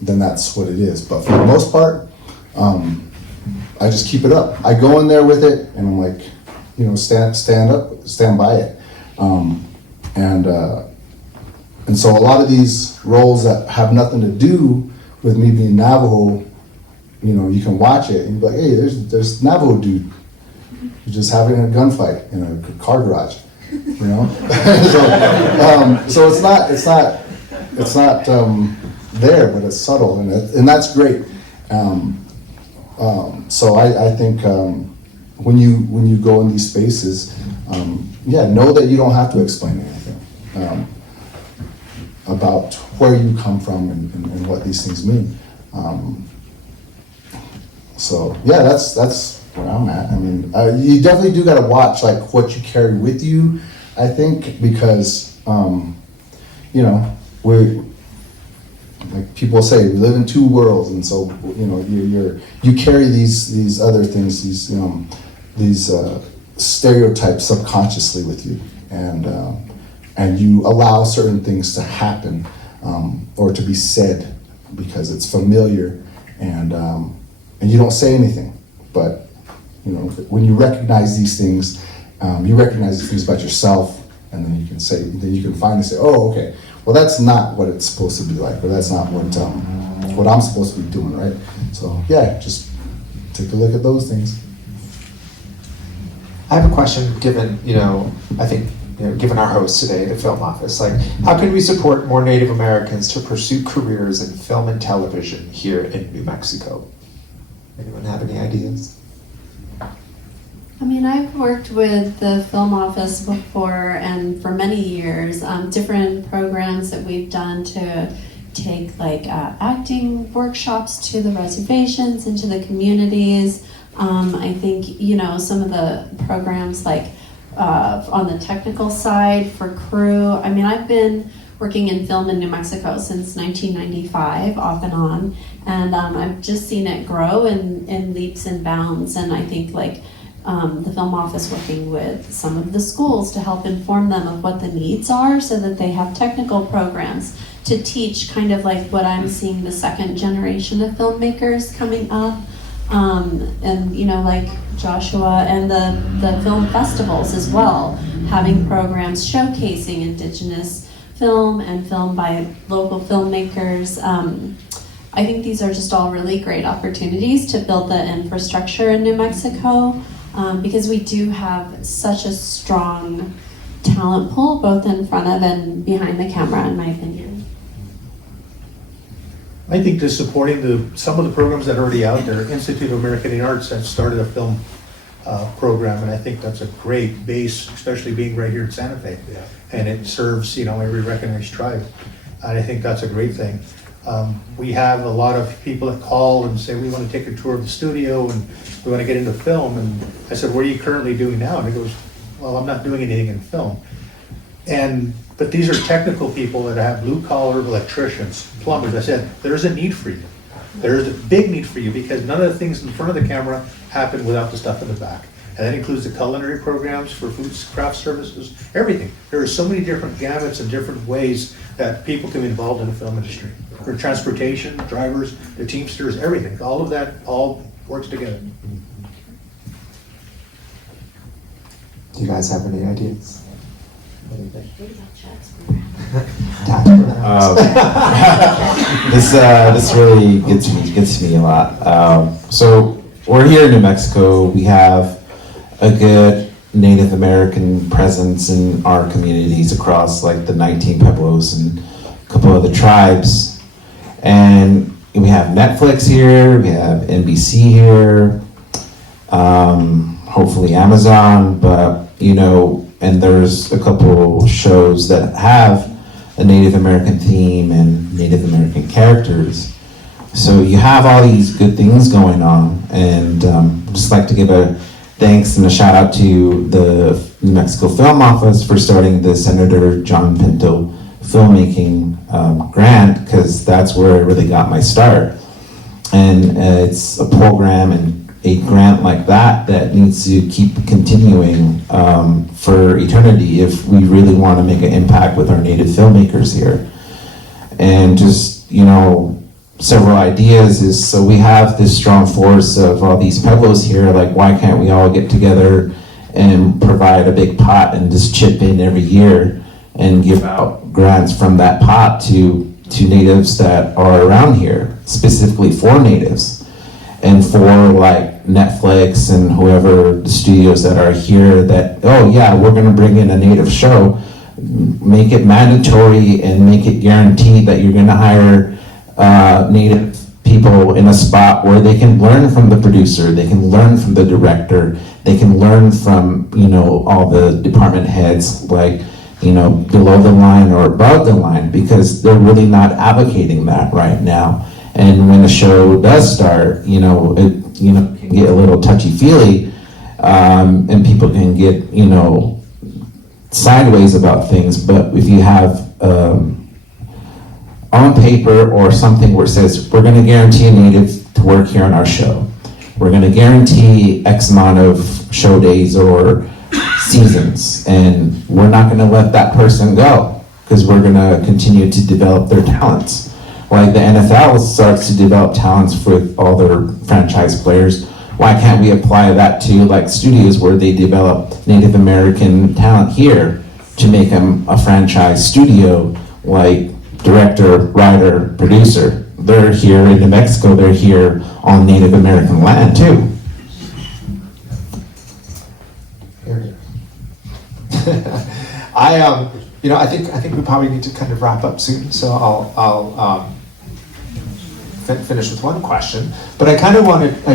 that's what it is. But for the most part, I just keep it up. I go in there with it and I'm like, stand by it. And so a lot of these roles that have nothing to do with me being Navajo, you can watch it and be like, hey, there's Navajo dude. You're just having a gunfight in a car garage, so it's not there, but it's subtle, and that's great. So I think when you go in these spaces, know that you don't have to explain anything about where you come from and what these things mean. That's where I'm at. I mean, you definitely do got to watch like what you carry with you, I think, because like people say, we live in two worlds, and so you carry these other things, these stereotypes subconsciously with you, and you allow certain things to happen or to be said because it's familiar, and you don't say anything, but when you recognize these things, you recognize these things about yourself, and then you can finally say, oh, okay, well, that's not what it's supposed to be like, or that's not what I'm supposed to be doing, right? So yeah, just take a look at those things. I have a question, given, I think, given our host today, the Film Office, like, how can we support more Native Americans to pursue careers in film and television here in New Mexico? Anyone have any ideas? I mean, I've worked with the Film Office before, and for many years, different programs that we've done to take like acting workshops to the reservations, into the communities. I think, some of the programs like on the technical side for crew. I mean, I've been working in film in New Mexico since 1995, off and on, and I've just seen it grow in leaps and bounds, and I think like the Film Office working with some of the schools to help inform them of what the needs are so that they have technical programs to teach kind of like what I'm seeing the second generation of filmmakers coming up. And like Joshua and the film festivals as well, having programs showcasing Indigenous film and film by local filmmakers. I think these are just all really great opportunities to build the infrastructure in New Mexico, because we do have such a strong talent pool, both in front of and behind the camera, in my opinion. I think just supporting some of the programs that are already out there. Institute of American Arts has started a film program, and I think that's a great base, especially being right here in Santa Fe. Yeah. And it serves, every recognized tribe. And I think that's a great thing. We have a lot of people that call and say, we want to take a tour of the studio and we want to get into film. And I said, what are you currently doing now? And he goes, well, I'm not doing anything in film. But these are technical people that have blue-collar electricians, plumbers. I said, there's a need for you. There's a big need for you, because none of the things in front of the camera happen without the stuff in the back. And that includes the culinary programs for food, craft services, everything. There are so many different gamuts and different ways that people can be involved in the film industry. For transportation, drivers, the Teamsters, everything. All of that all works together. Do you guys have any ideas? This really gets me a lot. So we're here in New Mexico. We have a good Native American presence in our communities across like the 19 Pueblos and a couple of the tribes. And we have Netflix here, we have NBC here, hopefully Amazon, but and there's a couple shows that have a Native American theme and Native American characters. So you have all these good things going on, and I'd just like to give a thanks and a shout out to the New Mexico Film Office for starting the Senator John Pinto filmmaking grant, because that's where I really got my start. And it's a program and a grant like that needs to keep continuing for eternity if we really want to make an impact with our native filmmakers here. And just, several ideas is, so we have this strong force of all these Pueblos here, like why can't we all get together and provide a big pot and just chip in every year and give out grants from that pot to natives that are around here, specifically for natives, and for like Netflix and whoever the studios that are here that, oh yeah, we're gonna bring in a native show, make it mandatory and make it guaranteed that you're gonna hire native people in a spot where they can learn from the producer, they can learn from the director, they can learn from, all the department heads, like, below the line or above the line, because they're really not advocating that right now. And when the show does start, it can get a little touchy-feely, and people can get, sideways about things. But if you have on paper or something where it says, we're gonna guarantee a native to work here on our show. We're gonna guarantee X amount of show days or seasons, and we're not gonna let that person go, because we're gonna continue to develop their talents. Like the NFL starts to develop talents with all their franchise players. Why can't we apply that to like studios where they develop Native American talent here to make them a franchise studio, like director, writer, producer? They're here in New Mexico, they're here on Native American land too. I think we probably need to kind of wrap up soon, so I'll finish with one question. But I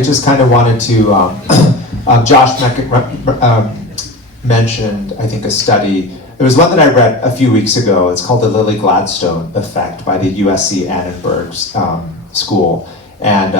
just kind of wanted to, Josh mentioned, I think, a study. It was one that I read a few weeks ago. It's called the Lily Gladstone Effect by the USC Annenberg School. And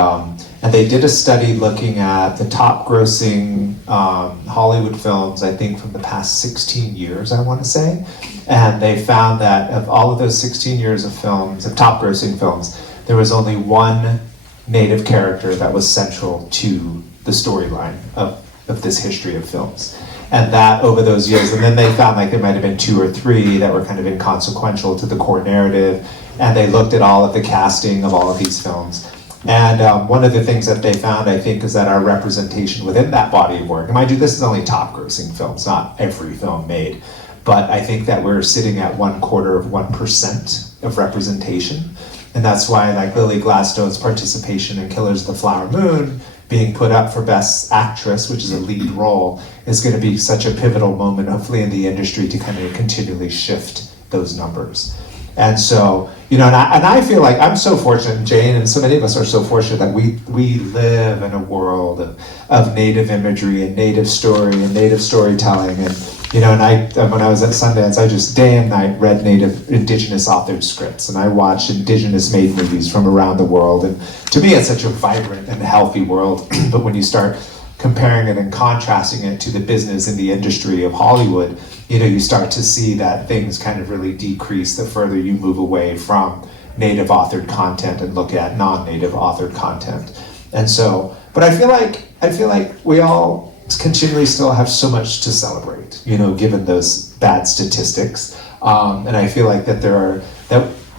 they did a study looking at the top grossing Hollywood films, I think from the past 16 years, I want to say. And they found that of all of those 16 years of films, of top grossing films, there was only one Native character that was central to the storyline of this history of films. And that over those years, and then they found like there might have been 2 or 3 that were kind of inconsequential to the core narrative. And they looked at all of the casting of all of these films. And one of the things that they found, I think, is that our representation within that body of work, and mind you, this is only top grossing films, not every film made, but I think that we're sitting at 1/4% of representation. And that's why like Lily Gladstone's participation in Killers of the Flower Moon being put up for Best Actress, which is a lead role, is going to be such a pivotal moment, hopefully in the industry, to kind of continually shift those numbers. And so, and I feel like I'm so fortunate, and Jhane and so many of us are so fortunate that we live in a world of Native imagery and Native story and Native storytelling. And when I was at Sundance, I just day and night read Native Indigenous authored scripts, and I watched Indigenous made movies from around the world. And to me, it's such a vibrant and healthy world. But when you start comparing it and contrasting it to the business and the industry of Hollywood, you start to see that things kind of really decrease the further you move away from Native authored content and look at non-Native authored content. And so, but I feel like we all continually still have so much to celebrate, given those bad statistics. And I feel like that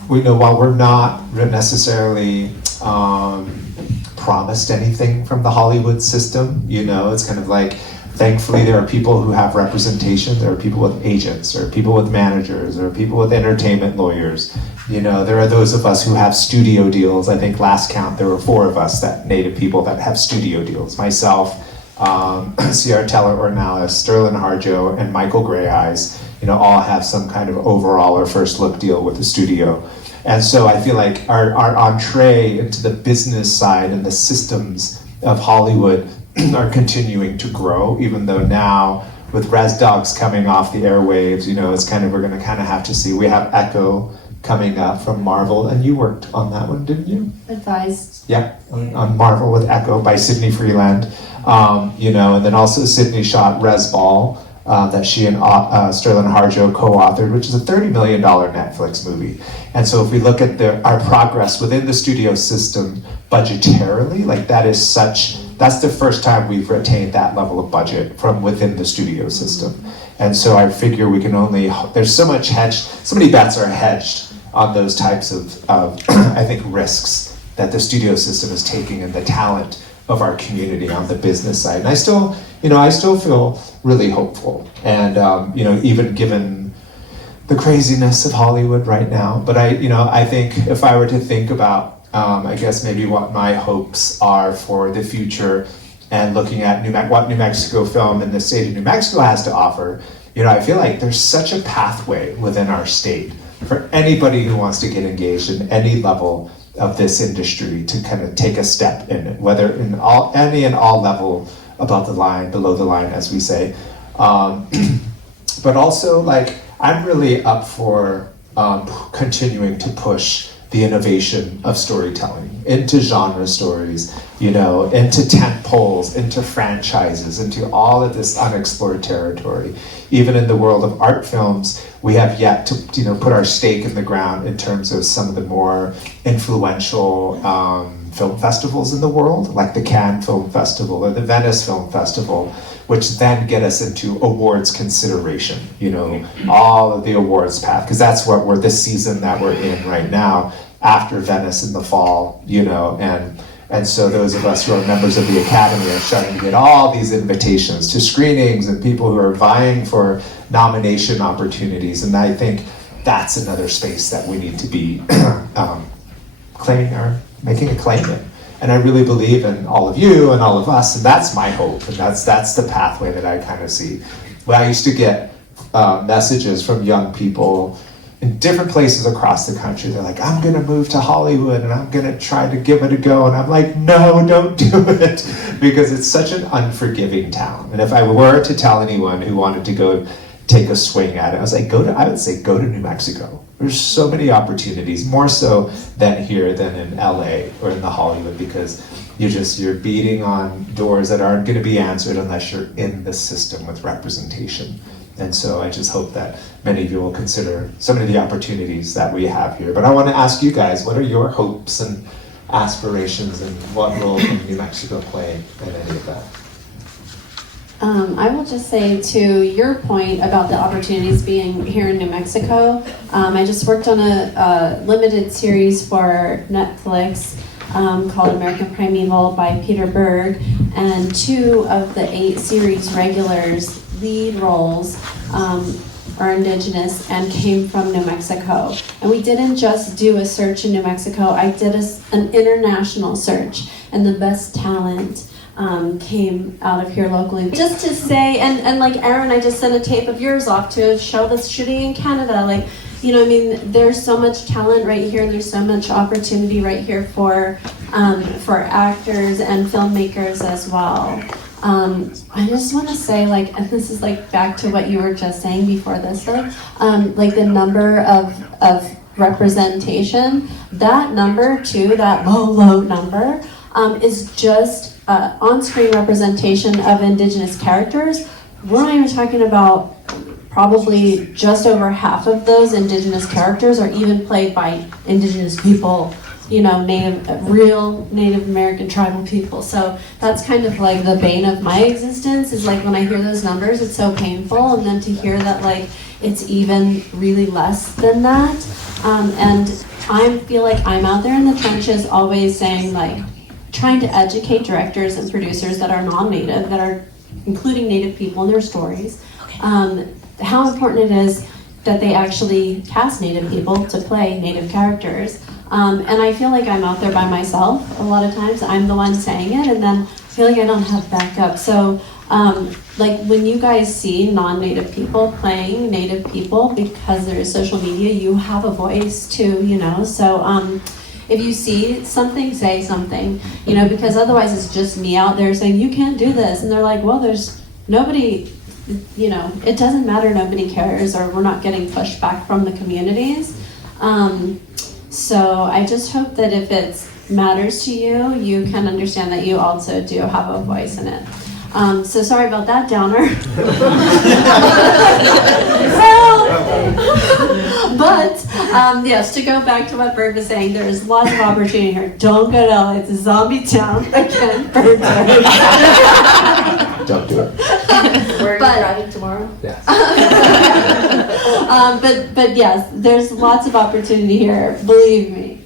while we're not necessarily promised anything from the Hollywood system, it's kind of like, thankfully there are people who have representation, there are people with agents, there are people with managers, there are people with entertainment lawyers. There are those of us who have studio deals. I think last count there were 4 of us, that Native people that have studio deals. Myself, Ciara Teller-Ornelas, Sterling Harjo, and Michael Greyeyes, all have some kind of overall or first look deal with the studio. And so I feel like our entree into the business side and the systems of Hollywood are continuing to grow, even though now with Res Dogs coming off the airwaves, it's kind of, we're going to kind of have to see. We have Echo coming up from Marvel, and you worked on that one, didn't you? Advised. Yeah, on Marvel with Echo by Sydney Freeland. And then also Sydney shot Res Ball, that she and Sterling Harjo co-authored, which is a $30 million Netflix movie. And so if we look at our progress within the studio system budgetarily, like that's the first time we've retained that level of budget from within the studio system. And so I figure we can there's so many bets are hedged on those types of I think, risks that the studio system is taking, and the talent of our community on the business side. And I still feel really hopeful. And, even given the craziness of Hollywood right now, but I think if I were to think about, I guess maybe what my hopes are for the future, and looking at what New Mexico film and the state of New Mexico has to offer, I feel like there's such a pathway within our state for anybody who wants to get engaged in any level of this industry to kind of take a step in it, whether in any and all level above the line, below the line, as we say. But also, like, I'm really up for continuing to push the the innovation of storytelling into genre stories, you know, into tent poles, into franchises, into all of this unexplored territory. Even in the world of art films, we have yet to, you know, put our stake in the ground in terms of some of the more influential film festivals in the world, like the Cannes Film Festival or the Venice Film Festival, which then get us into awards consideration, you know, all of the awards path, because that's what we're, this season that we're in right now, after Venice in the fall, you know, and so those of us who are members of the Academy are starting to get all these invitations to screenings and people who are vying for nomination opportunities, and I think that's another space that we need to be claiming or making a claim in. And I really believe in all of you and all of us, and that's my hope, and that's the pathway that I kind of see. Well, I used to get messages from young people in different places across the country. They're like, I'm gonna move to Hollywood and I'm gonna try to give it a go. And I'm like, no, don't do it, because it's such an unforgiving town. And if I were to tell anyone who wanted to go take a swing at it, I would say go to New Mexico. There's so many opportunities, more so than here than in LA or in the Hollywood, because you're beating on doors that aren't gonna be answered unless you're in the system with representation. And so I just hope that many of you will consider some of the opportunities that we have here. But I want to ask you guys, what are your hopes and aspirations, and what role can New Mexico play in any of that? I will just say, to your point about the opportunities being here in New Mexico, I just worked on a limited series for Netflix called American Primeval by Peter Berg, and 2 of the 8 series regulars lead roles are Indigenous and came from New Mexico. And we didn't just do a search in New Mexico, I did an international search, and the best talent came out of here locally. Just to say, and like Aaron, I just sent a tape of yours off to a show that's shooting in Canada. Like, you know, I mean, there's so much talent right here, and there's so much opportunity right here for actors and filmmakers as well. I just want to say, like, and this is like back to what you were just saying before this, though, like the number of representation, that number too, that low number, is just on-screen representation of Indigenous characters. We're not even talking about probably just over half of those Indigenous characters are even played by Indigenous people, you know, real Native American tribal people. So that's kind of like the bane of my existence, is like when I hear those numbers, it's so painful, and then to hear that like it's even really less than that. And I feel like I'm out there in the trenches always saying, like, trying to educate directors and producers that are non-Native, that are including Native people in their stories, how important it is that they actually cast Native people to play Native characters. And I feel like I'm out there by myself a lot of times. I'm the one saying it, and then I feel like I don't have backup. So like when you guys see non-Native people playing Native people, because there is social media, you have a voice too, you know. So if you see something, say something, you know, because otherwise it's just me out there saying, you can't do this. And they're like, well, there's nobody, you know, it doesn't matter, nobody cares, or we're not getting pushback from the communities. So I just hope that if it matters to you, you can understand that you also do have a voice in it. So sorry about that downer. But yes, to go back to what Bird was saying, there's lots of opportunity here. Don't go to LA, it's a zombie town. Again, Bird said. Don't do it. Where are you driving tomorrow? Yes. But yes, there's lots of opportunity here, believe me.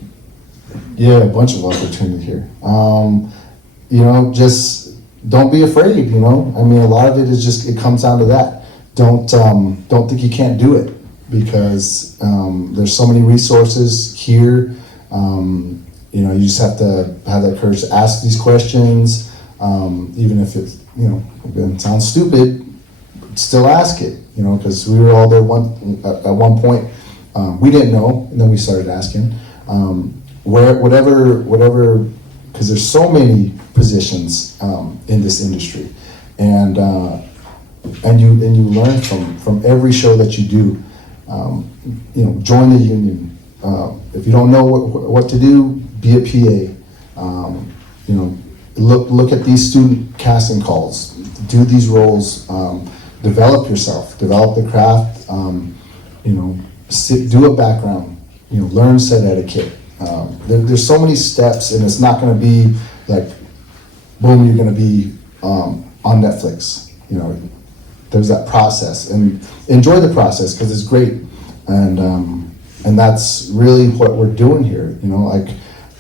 Yeah, a bunch of opportunity here. You know, just don't be afraid, you know. I mean, a lot of it is just, it comes down to that. Don't think you can't do it, because there's so many resources here. You know, you just have to have that courage to ask these questions, even if it's, you know, it sounds stupid, still ask it, you know, because we were all there at one point. We didn't know, and then we started asking. Whatever, because there's so many positions in this industry, and you learn from every show that you do. You know, join the union, if you don't know what to do, be a PA. You know, look at these student casting calls, do these roles, develop yourself, develop the craft. You know, do a background. You know, learn set etiquette. There's so many steps, and it's not going to be like, boom, you're going to be on Netflix. You know, there's that process, and enjoy the process because it's great, and that's really what we're doing here. You know, like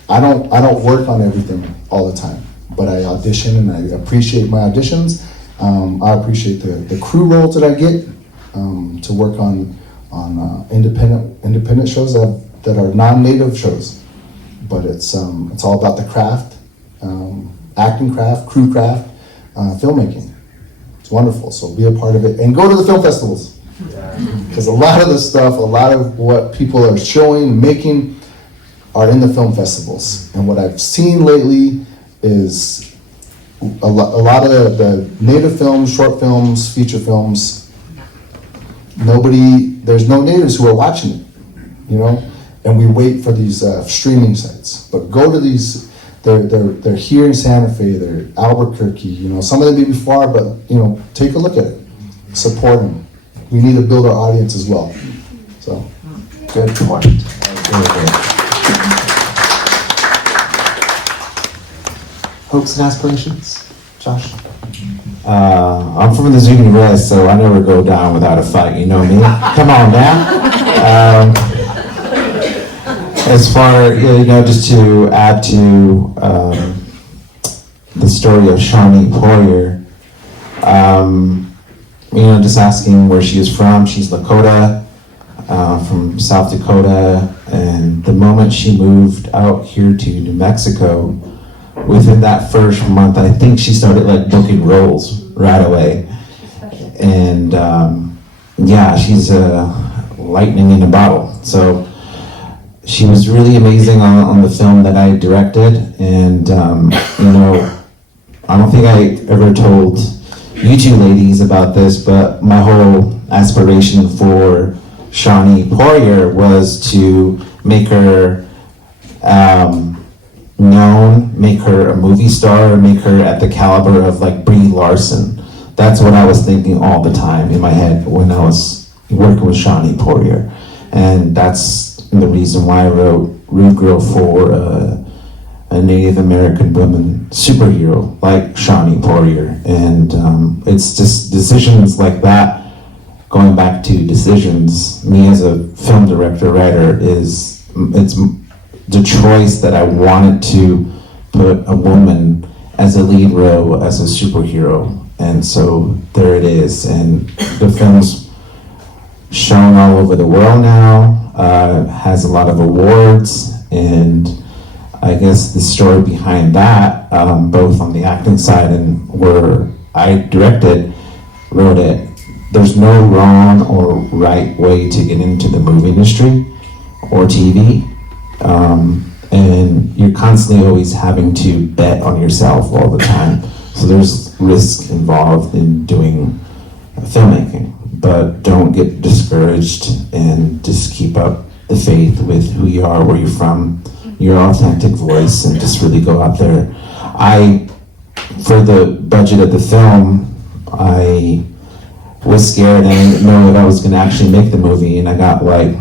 I don't work on everything all the time, but I audition and I appreciate my auditions. I appreciate the crew roles that I get to work on independent shows that are non-native shows, but it's all about the craft, acting craft, crew craft, filmmaking. It's wonderful. So be a part of it and go to the film festivals, because a lot of the stuff, a lot of what people are showing, making, are in the film festivals. And what I've seen lately is a lot of the native films, short films, feature films. There's no natives who are watching it, you know. And we wait for these streaming sites. But go to these. They're here in Santa Fe. They're Albuquerque. You know, some of them may be far, but you know, take a look at it. Support them. We need to build our audience as well. So, Good point. Hopes and aspirations, Josh? I'm from the Zuni Res, so I never go down without a fight, you know me? Come on now. As far, you know, just to add to the story of Shawnee Poirier, you know, just asking where she is from. She's Lakota, from South Dakota, and the moment she moved out here to New Mexico, within that first month, I think she started like booking roles right away. And yeah, she's lightning in a bottle. So she was really amazing on the film that I directed. And you know, I don't think I ever told you two ladies about this, but my whole aspiration for Shawnee Poirier was to make her known, make her a movie star, make her at the caliber of like Brie Larson. That's what I was thinking all the time in my head when I was working with Shawnee Poirier. And that's the reason why I wrote Rude Girl for a Native American woman superhero like Shawnee Poirier. And it's just decisions like that, going back to decisions, me as a film director, writer, it's the choice that I wanted to put a woman as a lead role, as a superhero. And so there it is. And the film's shown all over the world now, has a lot of awards. And I guess the story behind that, both on the acting side and where I directed, wrote it, there's no wrong or right way to get into the movie industry or TV. And you're constantly always having to bet on yourself all the time. So there's risk involved in doing filmmaking, but don't get discouraged and just keep up the faith with who you are, where you're from, your authentic voice, and just really go out there. For the budget of the film, I was scared and I didn't know if I was gonna actually make the movie, and I got like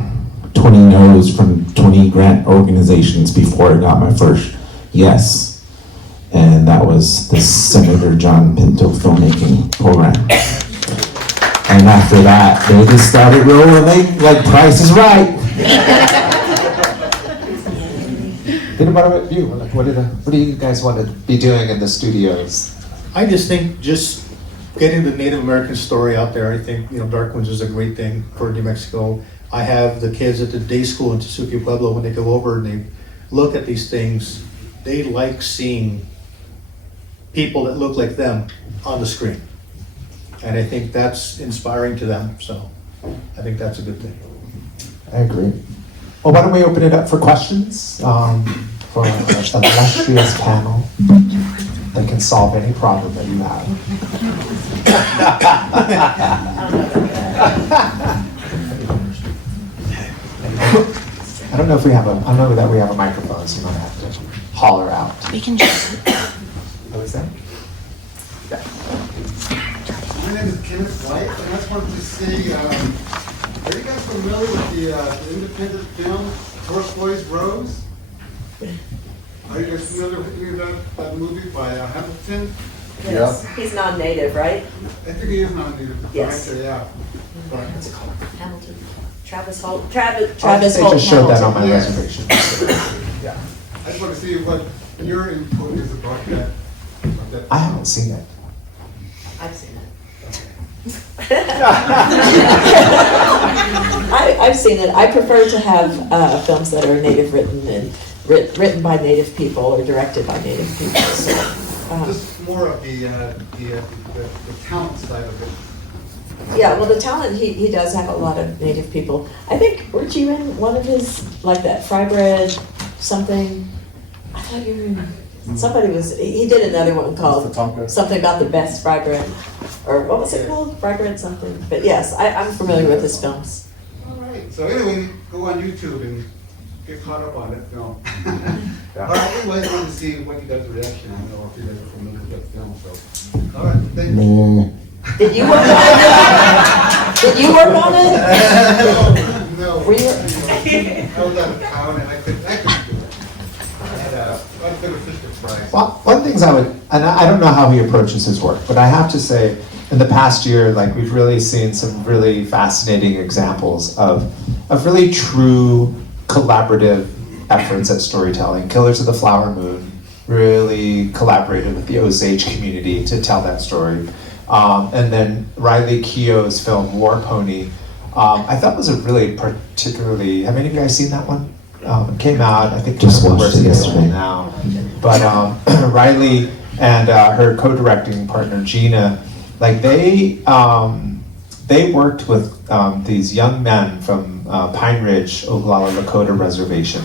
20 no's from 20 grant organizations before I got my first yes. And that was the Senator John Pinto filmmaking program. And after that, they just started rolling, like Price is Right. What about you? Like, what do you guys want to be doing in the studios? I just think just getting the Native American story out there, I think, you know, Dark Winds is a great thing for New Mexico. I have the kids at the day school in Tesuque, Pueblo, when they go over and they look at these things, they like seeing people that look like them on the screen. And I think that's inspiring to them, so I think that's a good thing. I agree. Well, why don't we open it up for questions for an illustrious panel that can solve any problem that you have. I don't know if we have I know that we have a microphone, so you might have to holler out. We can just. What was that? Yeah. My name is Kenneth White, and I just wanted to see, are you guys familiar with the independent film Torquoise Rose? Are you guys familiar with that movie by Hamilton? Yes, he's non-native, right? I think he is non-native. Yes. Right, yeah. What's it called? Hamilton. Travis Holt. They Travis Holt just showed that on my Yes. reservation. Yeah. I just want to see what your input is about that. I haven't seen it. I've seen it. I've seen it. I prefer to have films that are native written and written by native people or directed by native people. So, Just more of the talent side of it. yeah, well, the talent, he does have a lot of native people. I think, weren't you in one of his, like that fry bread something? I thought you were in, somebody was, he did another one called something about the best fry bread. Or what was it called? Fry bread something. But yes, I'm familiar with his films. All right. So anyway, go on YouTube and get caught up on that film. All right. Anyway, I wanted to see what you guys' reaction. I don't know if you guys are familiar with that film. So, all right. Thank you. Man. Did you work on it? Did you work on it? No. Were you? I was out of town and I couldn't do it. I had a bit of fish to fry. Well, one things I would, and I don't know how he approaches his work, but I have to say, in the past year, like we've really seen some really fascinating examples of really true collaborative efforts at storytelling. Killers of the Flower Moon really collaborated with the Osage community to tell that story. And then Riley Keough's film War Pony, I thought was a really particularly, have any of you guys seen that one? It came out, I think Just watched where it's it available yesterday. now. But Riley and her co-directing partner Jhane, like they worked with these young men from Pine Ridge, Oglala Lakota Reservation,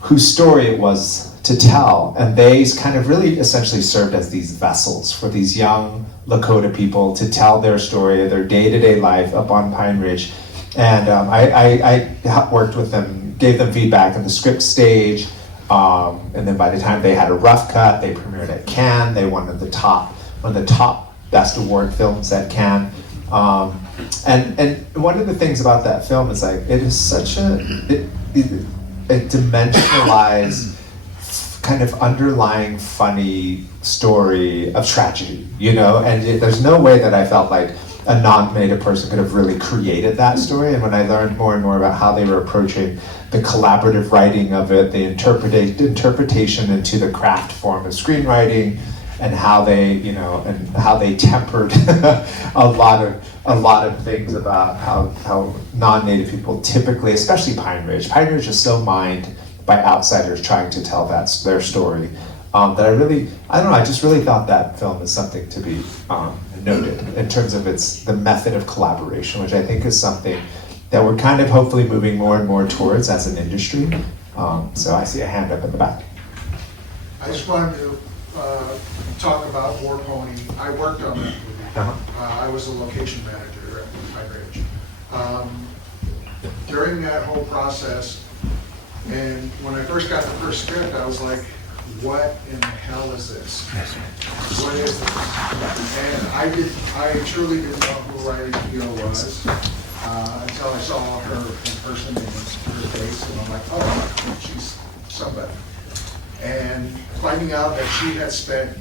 whose story it was to tell, and they kind of really essentially served as these vessels for these young Lakota people to tell their story, their day-to-day life up on Pine Ridge. And I worked with them, gave them feedback in the script stage, and then by the time they had a rough cut, they premiered at Cannes. They won one of the top Best Award films at Cannes. And one of the things about that film is like it is such a dimensionalized kind of underlying funny story of tragedy, you know, and there's no way that I felt like a non-native person could have really created that story. And when I learned more and more about how they were approaching the collaborative writing of it, the interpretation into the craft form of screenwriting, and how they, you know, and how they tempered a lot of things about how non-native people typically, especially Pine Ridge is so mined by outsiders trying to tell their story, that I just really thought that film is something to be noted in terms of the method of collaboration, which I think is something that we're kind of hopefully moving more and more towards as an industry. So I see a hand up in the back. I just wanted to talk about War Pony. I worked on that movie. I was a location manager at Pine Ridge. During that whole process, and when I first got the first script, I was like, what in the hell is this? What is this? And I truly didn't know who Riley Keough was until I saw her in person and her face, and I'm like, oh, she's somebody. And finding out that she had spent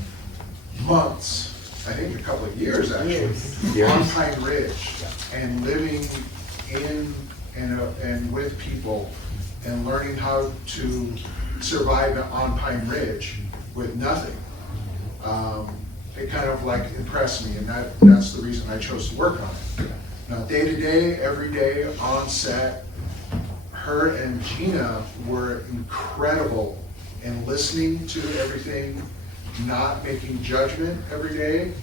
months, I think a couple of years actually, on Pine Ridge and living in and with people and learning how to survive on Pine Ridge with nothing. It kind of like impressed me, and that's the reason I chose to work on it. Now, day to day, every day on set, her and Gina were incredible in listening to everything, not making judgment every day.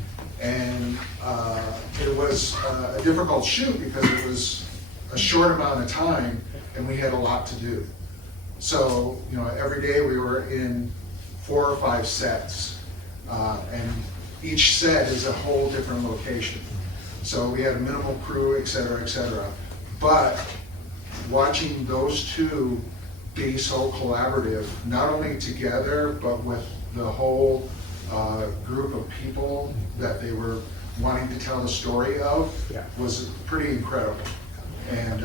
And it was a difficult shoot because it was a short amount of time and we had a lot to do. So, you know, every day we were in 4 or 5 sets, and each set is a whole different location. So we had a minimal crew, et cetera, et cetera. But watching those two be so collaborative, not only together, but with the whole group of people that they were wanting to tell the story of, was pretty incredible. And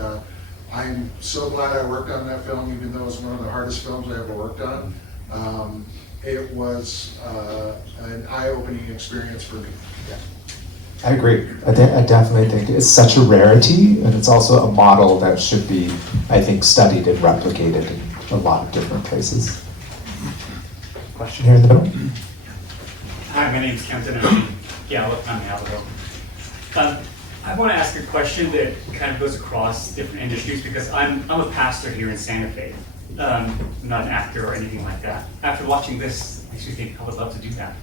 I'm so glad I worked on that film, even though it's one of the hardest films I ever worked on. It was an eye-opening experience for me. I agree. I definitely think it's such a rarity, and it's also a model that should be, I think, studied and replicated in a lot of different places. Question here in the middle. Hi, my name is Kenton, and I'm Alamo. I want to ask a question that kind of goes across different industries because I'm a pastor here in Santa Fe. I'm not an actor or anything like that. After watching this, I actually think I would love to do that.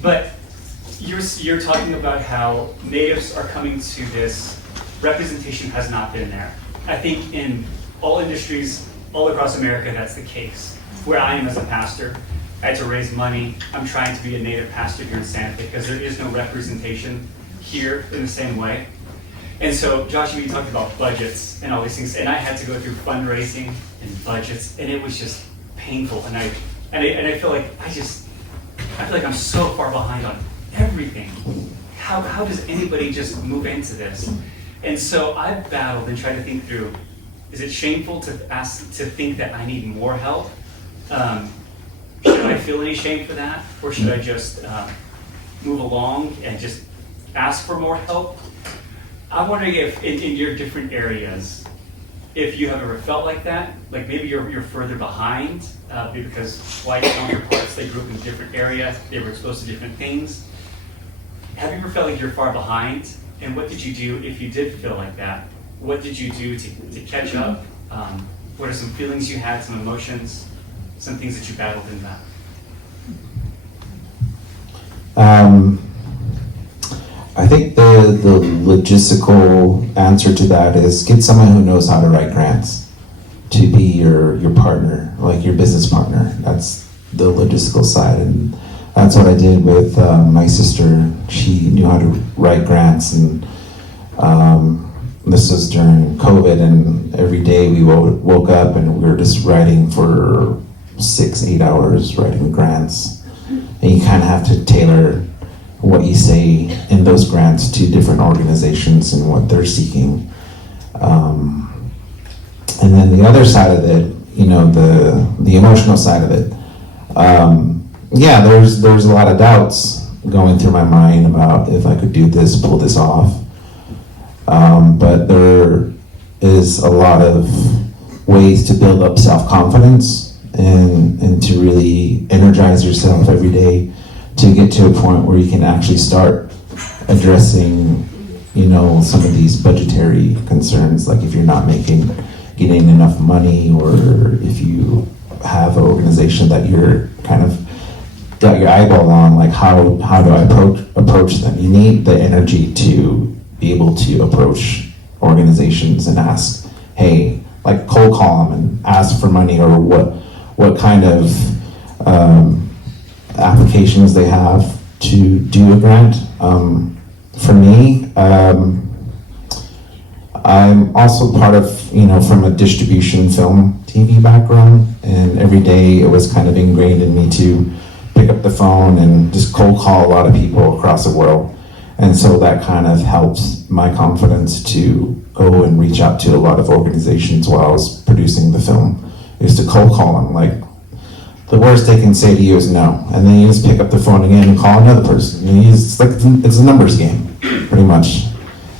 But you're talking about how natives are coming to this, representation has not been there. I think in all industries all across America that's the case. Where I am as a pastor, I had to raise money. I'm trying to be a native pastor here in Santa Fe because there is no representation here in the same way. And so, Josh, you talked about budgets and all these things, and I had to go through fundraising and budgets, and it was just painful. And I feel like I feel like I'm so far behind on everything. How does anybody just move into this? And so I've battled and tried to think through, is it shameful to think that I need more help? Should I feel any shame for that? Or should I just move along and just ask for more help? I'm wondering if in your different areas, if you have ever felt like that, like maybe you're further behind because white counterparts, they grew up in different areas, they were exposed to different things. Have you ever felt like you're far behind? And what did you do if you did feel like that? What did you do to catch up? What are some feelings you had, some emotions, some things that you battled in that? I think the logistical answer to that is get someone who knows how to write grants to be your partner, like your business partner. That's the logistical side, and that's what I did with my sister. She knew how to write grants, and this was during COVID, and every day we woke up and we were just writing for 6-8 hours, writing grants. And you kind of have to tailor what you say in those grants to different organizations and what they're seeking. And then the other side of it, the emotional side of it, there's a lot of doubts going through my mind about if I could do this, pull this off. But there is a lot of ways to build up self-confidence and to really energize yourself every day to get to a point where you can actually start addressing, some of these budgetary concerns, like if you're not getting enough money, or if you have an organization that you're kind of got your eyeball on, like how do I approach them? You need the energy to be able to approach organizations and ask, hey, like cold call them and ask for money, or what kind of applications they have to do a grant. For me, I'm also part of, from a distribution film TV background, and every day it was kind of ingrained in me to pick up the phone and just cold call a lot of people across the world. And so that kind of helps my confidence to go and reach out to a lot of organizations while I was producing the film, is to cold call them. Like, the worst they can say to you is no, and then you just pick up the phone again and call another person. It's a numbers game, pretty much.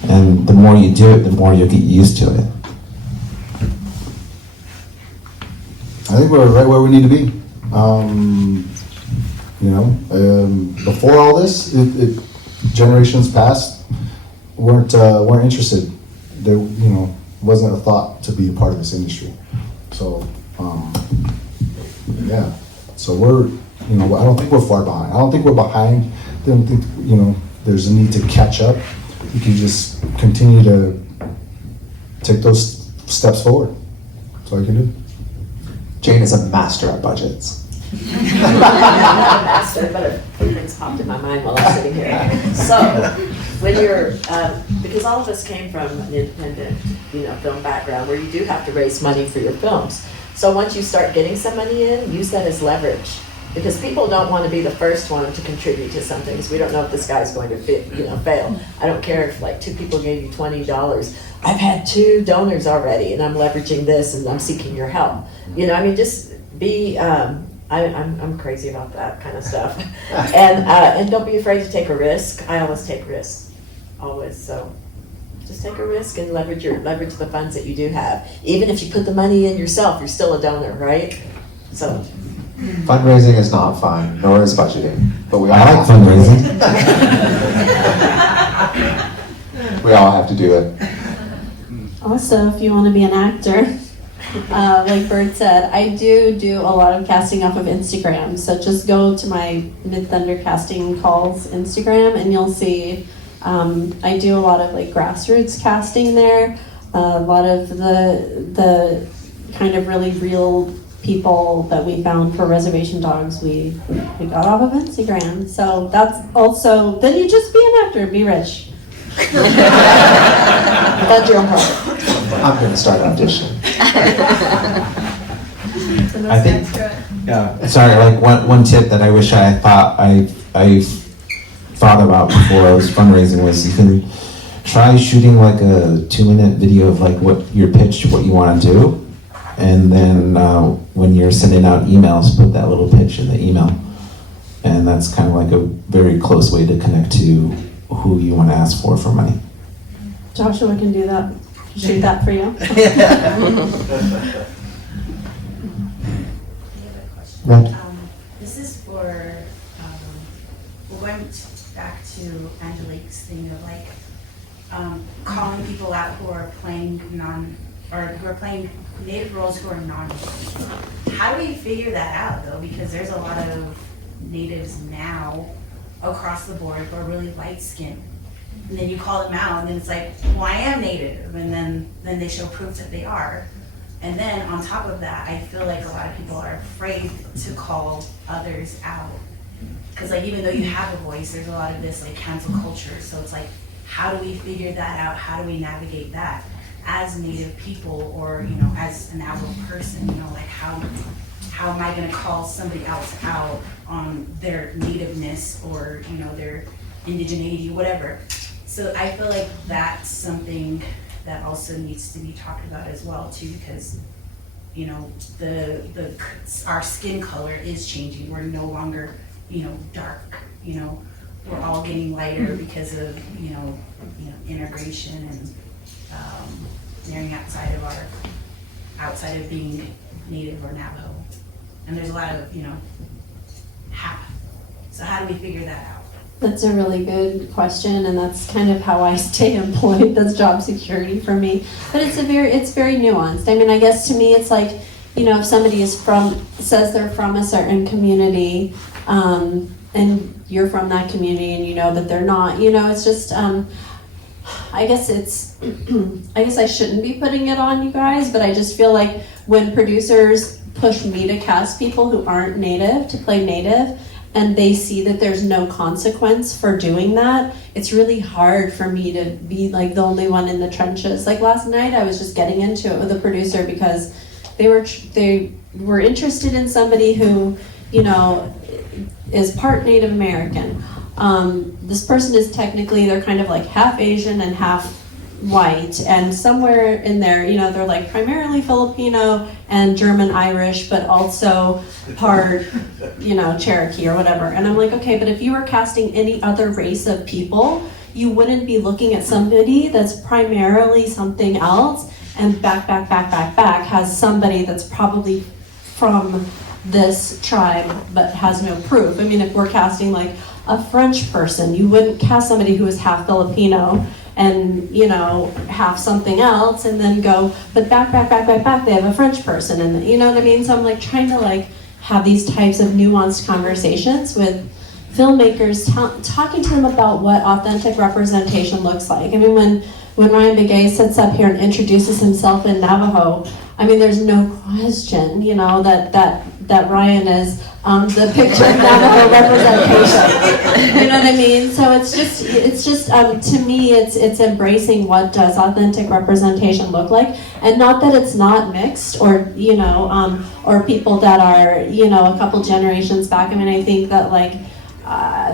And the more you do it, the more you'll get used to it. I think we're right where we need to be. Before all this, generations past weren't interested. There, wasn't a thought to be a part of this industry. So, yeah. So we're, I don't think we're far behind. I don't think we're behind. I don't think, there's a need to catch up. We can just continue to take those steps forward. That's all I can do. Jhane is a master at budgets. Master, but a few things popped in my mind while I'm sitting here. So, when you're, because all of us came from an independent, film background where you do have to raise money for your films. So once you start getting some money in, use that as leverage. Because people don't want to be the first one to contribute to something, because we don't know if this guy's going to fail. I don't care if like 2 people gave you $20. I've had 2 donors already, and I'm leveraging this, and I'm seeking your help. Just be. I'm crazy about that kind of stuff, and don't be afraid to take a risk. I always take risks, always. So just take a risk and leverage the funds that you do have. Even if you put the money in yourself, you're still a donor, right? So. Fundraising is not fun, nor is budgeting, but we all I like fundraising. We all have to do it. Also, if you want to be an actor, like Bert said, I do a lot of casting off of Instagram. So just go to my Midthunder Casting Calls Instagram, and you'll see I do a lot of like grassroots casting there. A lot of the kind of really real people that we found for Reservation Dogs, we got off of Instagram. So that's also, then you just be an actor, be rich. That's your own problem. I'm going to start auditioning. I think, sorry, like one tip that I wish I thought about before I was fundraising was you can try shooting like a 2-minute video of like what your pitch, what you want to do. And then when you're sending out emails, put that little pitch in the email. And that's kind of like a very close way to connect to who you want to ask for money. Joshua can do that. Shoot that for you. I have a question. Right. This is for, we're going back to Angelique's thing of like calling people out who are playing who are playing Native roles who are non-Native. How do we figure that out though? Because there's a lot of Natives now across the board who are really light-skinned. And then you call them out and then it's like, well, I am Native. And then they show proof that they are. And then on top of that, I feel like a lot of people are afraid to call others out. Because like even though you have a voice, there's a lot of this like cancel culture. So it's like, how do we figure that out? How do we navigate that as Native people, or as an Navajo person? Like how am I going to call somebody else out on their nativeness or their indigeneity, whatever. So I feel like that's something that also needs to be talked about as well too, because our skin color is changing. We're no longer dark. We're all getting lighter because of integration and marrying outside of being Native or Navajo. And there's a lot of so how do we figure that out? That's a really good question, and that's kind of how I stay employed. That's job security for me. But it's very nuanced. I mean, I guess to me, it's like, if somebody says they're from a certain community, and you're from that community, and that they're not, it's just, I guess I shouldn't be putting it on you guys, but I just feel like when producers push me to cast people who aren't Native to play Native, and they see that there's no consequence for doing that, it's really hard for me to be like the only one in the trenches. Like last night, I was just getting into it with a producer because they were interested in somebody who, is part Native American. This person is technically, they're kind of like half Asian and half white, and somewhere in there, they're like primarily Filipino and German Irish, but also part, Cherokee or whatever. And I'm like, okay, but if you were casting any other race of people, you wouldn't be looking at somebody that's primarily something else and back has somebody that's probably from this tribe but has no proof. I mean, if we're casting like a French person, you wouldn't cast somebody who is half Filipino and half something else and then go, but back, they have a French person, and what I mean? So I'm like trying to like have these types of nuanced conversations with filmmakers, talking to them about what authentic representation looks like. I mean, when Ryan Begay sits up here and introduces himself in Navajo, I mean, there's no question, you know, that Ryan is the picture of Navajo representation. You know what I mean? So it's just to me, it's embracing what does authentic representation look like, and not that it's not mixed or, you know, or people that are, you know, a couple generations back. I mean, I think that like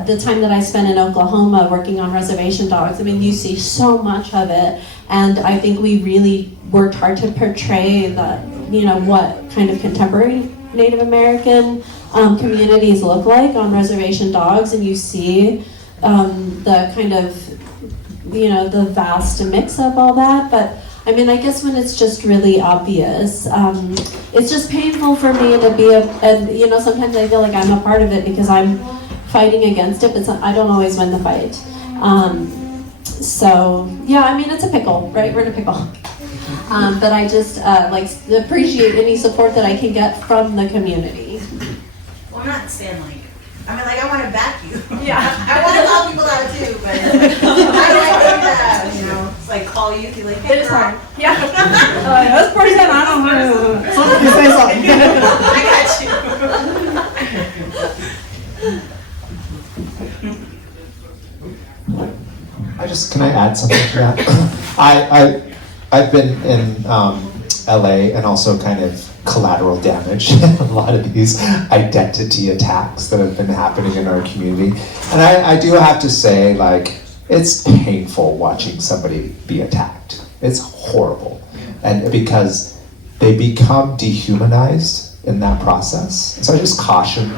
the time that I spent in Oklahoma working on reservation dogs, I mean, you see so much of it, and I think we really worked hard to portray the, you know, what kind of contemporary Native American communities look like on reservation dogs, and you see the kind of, you know, the vast mix of all that. But I mean, I guess when it's just really obvious, it's just painful for me to be and you know, sometimes I feel like I'm a part of it because I'm fighting against it, but I don't always win the fight. So yeah, I mean, it's a pickle, right? We're in a pickle. But I just like appreciate any support that I can get from the community. Well, I'm not saying like, I mean, like, I want to back you. Yeah. I want to help people out too, but I like to, you know, it's like call you, be like, hey, girl. Yeah. That's pretty good. I don't know. Somebody say something. I got you. Can I add something to that? I've been in LA and also kind of collateral damage a lot of these identity attacks that have been happening in our community. And I do have to say, like, it's painful watching somebody be attacked. It's horrible. And because they become dehumanized in that process. So I just caution,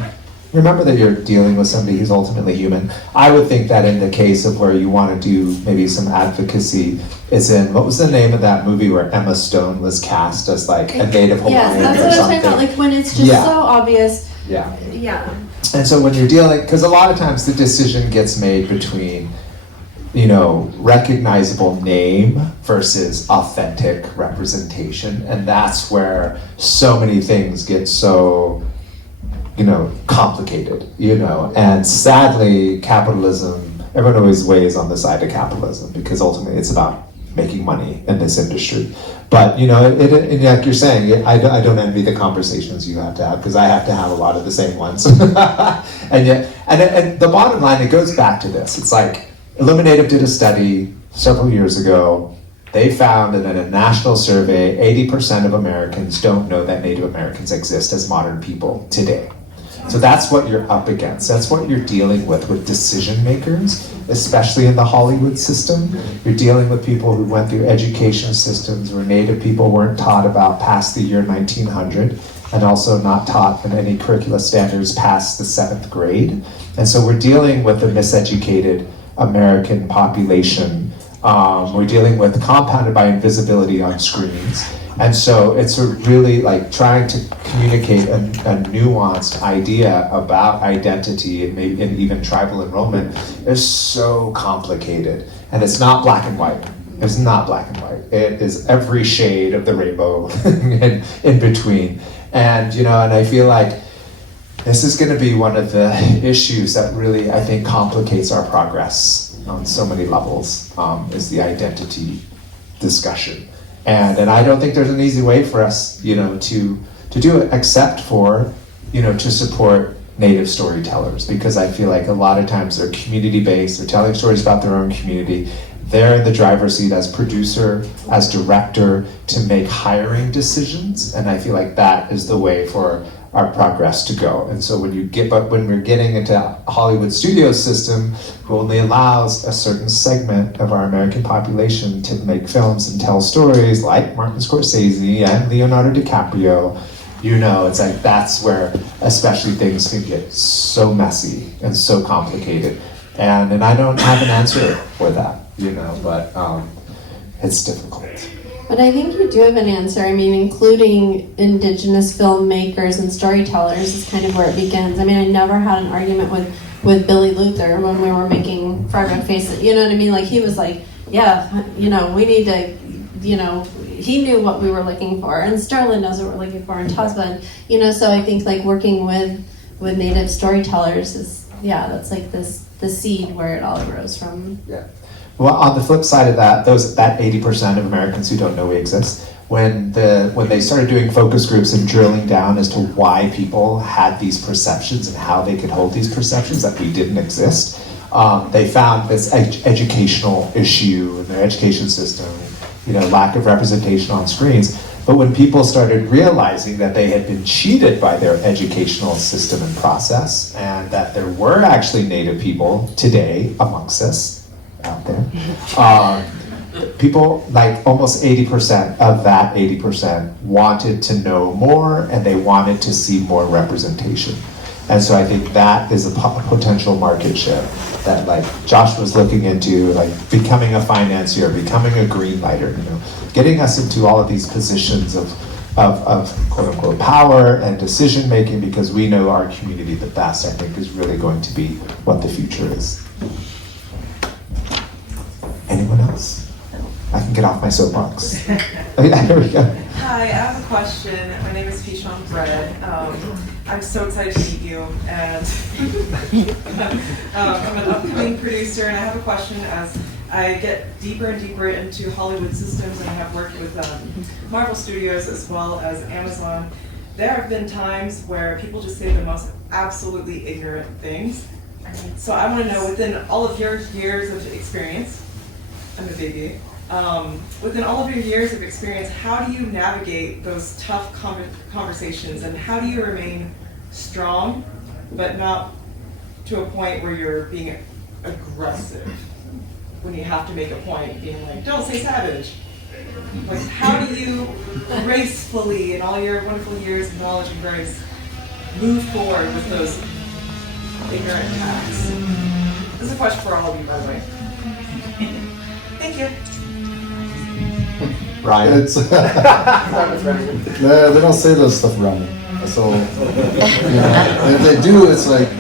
remember that you're dealing with somebody who's ultimately human. I would think that in the case of where you want to do maybe some advocacy is in, what was the name of that movie where Emma Stone was cast as like a Native Hawaiian Yes, that's or what I'm something? talking about. Like when it's just so obvious. Yeah. Yeah. And so when you're dealing, because a lot of times the decision gets made between, you know, recognizable name versus authentic representation. And that's where so many things get so, you know, complicated, you know. And sadly, capitalism, everyone always weighs on the side of capitalism because ultimately it's about making money in this industry. But, you know, and like you're saying, I don't envy the conversations you have to have because I have to have a lot of the same ones. And yet, and the bottom line, it goes back to this. It's like, Illuminative did a study several years ago. They found that in a national survey, 80% of Americans don't know that Native Americans exist as modern people today. So that's what you're up against. That's what you're dealing with decision makers, especially in the Hollywood system. You're dealing with people who went through education systems where Native people weren't taught about past the year 1900, and also not taught in any curricula standards past the 7th grade. And so we're dealing with a miseducated American population. We're dealing with compounded by invisibility on screens. And so it's a really like trying to communicate a nuanced idea about identity and maybe and even tribal enrollment is so complicated. And it's not black and white. It's not black and white. It is every shade of the rainbow in between. And, you know, and I feel like this is going to be one of the issues that really, I think, complicates our progress on so many levels, is the identity discussion. And I don't think there's an easy way for us, you know, to do it, except for, you know, to support Native storytellers, because I feel like a lot of times they're community-based, they're telling stories about their own community. They're in the driver's seat as producer, as director, to make hiring decisions, and I feel like that is the way for our progress to go. And so when we're getting into a Hollywood studio system who only allows a certain segment of our American population to make films and tell stories like Martin Scorsese and Leonardo DiCaprio, you know, it's like that's where especially things can get so messy and so complicated. And I don't have an answer for that, you know, but it's difficult. But I think you do have an answer. I mean, including Indigenous filmmakers and storytellers is kind of where it begins. I mean, I never had an argument with Billy Luther when we were making Frog Faces. You know what I mean? Like, he was like, yeah, you know, we need to, you know, he knew what we were looking for. And Starlin knows what we're looking for, and Tasba. And, you know, so I think, like, working with Native storytellers is, yeah, that's like the seed where it all grows from. Yeah. Well, on the flip side of that, that 80% of Americans who don't know we exist, when they started doing focus groups and drilling down as to why people had these perceptions and how they could hold these perceptions that we didn't exist, they found this educational issue in their education system, lack of representation on screens. But when people started realizing that they had been cheated by their educational system and process, and that there were actually Native people today amongst us out there, people, like almost 80% of that 80% wanted to know more, and they wanted to see more representation. And so I think that is a potential market shift that like Josh was looking into, like becoming a financier, becoming a green lighter, getting us into all of these positions of quote unquote power and decision making, because we know our community the best, I think is really going to be what the future is. Anyone else? I can get off my soapbox. Oh, yeah, here we go. Hi, I have a question. My name is Fishon Bread. I'm so excited to meet you, and I'm an upcoming producer, and I have a question as I get deeper and deeper into Hollywood systems, and I have worked with Marvel Studios as well as Amazon. There have been times where people just say the most absolutely ignorant things. So I want to know, within all of your years of experience, I'm a baby, within all of your years of experience, how do you navigate those tough conversations, and how do you remain strong, but not to a point where you're being aggressive when you have to make a point, being like, don't say savage. Like, how do you gracefully, in all your wonderful years of knowledge and grace, move forward with those ignorant acts? This is a question for all of you, by the way. Thank you. Ryan. It's they don't say those stuff around me. So if they do, it's like,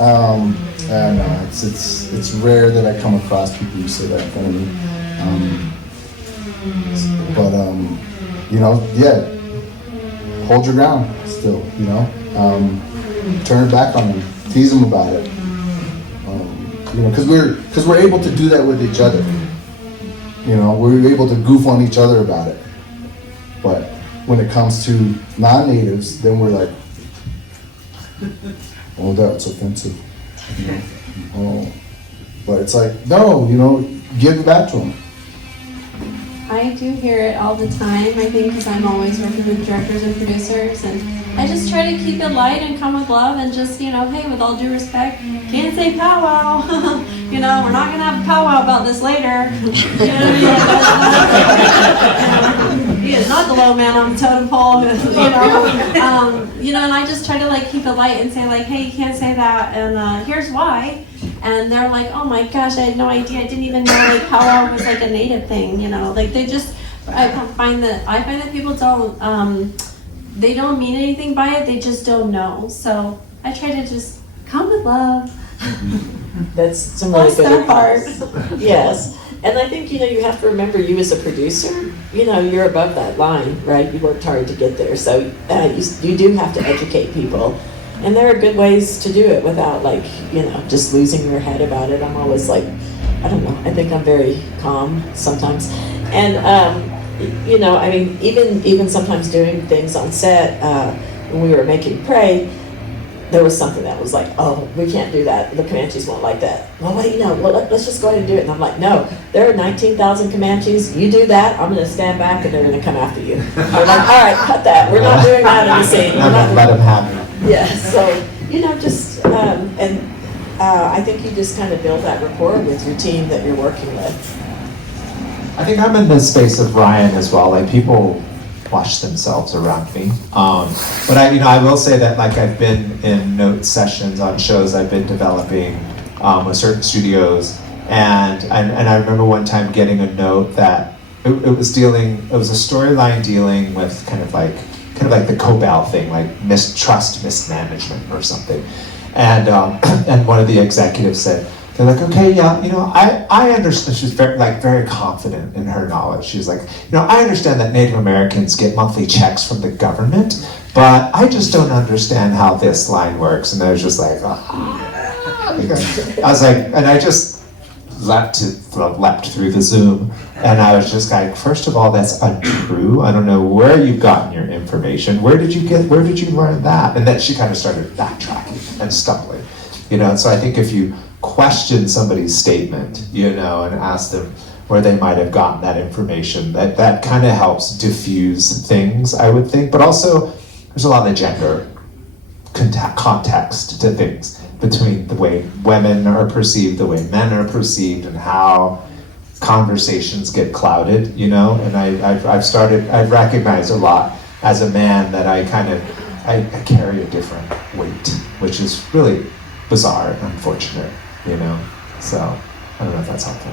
I don't know. It's rare that I come across people who say that in front of me. Yeah, hold your ground still. Turn it back on them, tease them about it. Because we're able to do that with each other. We're able to goof on each other about it. But when it comes to non-natives, then we're like, oh, that's offensive. Oh, but it's like, no, give it back to them. I do hear it all the time, I think, because I'm always working with directors and producers, and I just try to keep it light and come with love, and just, hey, with all due respect, can't say powwow. We're not going to have a powwow about this later. You know what I mean? He is not the low man on the totem pole, and I just try to keep it light and say hey, you can't say that, and here's why. And they're like, oh my gosh, I had no idea. I didn't even know powwow was a native thing. They just. I find that people don't. They don't mean anything by it. They just don't know. So I try to just come with love. That's some really Bless good their advice. heart. Yes. And I think, you have to remember, you as a producer, you're above that line, right? You worked hard to get there. So you do have to educate people. And there are good ways to do it without just losing your head about it. I'm always I don't know, I think I'm very calm sometimes. And, even sometimes doing things on set, when we were making Prey, there was something that was oh, we can't do that. The Comanches won't like that. Well, what do you know? Well, let's just go ahead and do it. And I'm like, no, there are 19,000 Comanches. You do that, I'm going to stand back and they're going to come after you. They're like, all right, cut that. We're not doing that in the scene. Let them have it. Yeah, so, I think you just kind of build that rapport with your team that you're working with. I think I'm in the space of Ryan as well. People watch themselves around me. But I will say that I've been in note sessions on shows I've been developing with certain studios, and I remember one time getting a note that it was a storyline dealing with kind of like the Cobell thing, mistrust, mismanagement or something. And one of the executives said, they're like, okay, yeah, I understand. She's very confident in her knowledge. She's like, I understand that Native Americans get monthly checks from the government, but I just don't understand how this line works. And I was just like, I was like, and I just leapt through the Zoom, and I was just like, first of all, that's untrue. I don't know where you've gotten your information. Where did you learn that? And then she kind of started backtracking and stumbling, And so I think if you question somebody's statement, and ask them where they might have gotten that information, that kind of helps diffuse things, I would think. But also, there's a lot of gender context to things, between the way women are perceived, the way men are perceived, and how conversations get clouded, And I've recognized a lot as a man that I carry a different weight, which is really bizarre and unfortunate, So I don't know if that's helpful.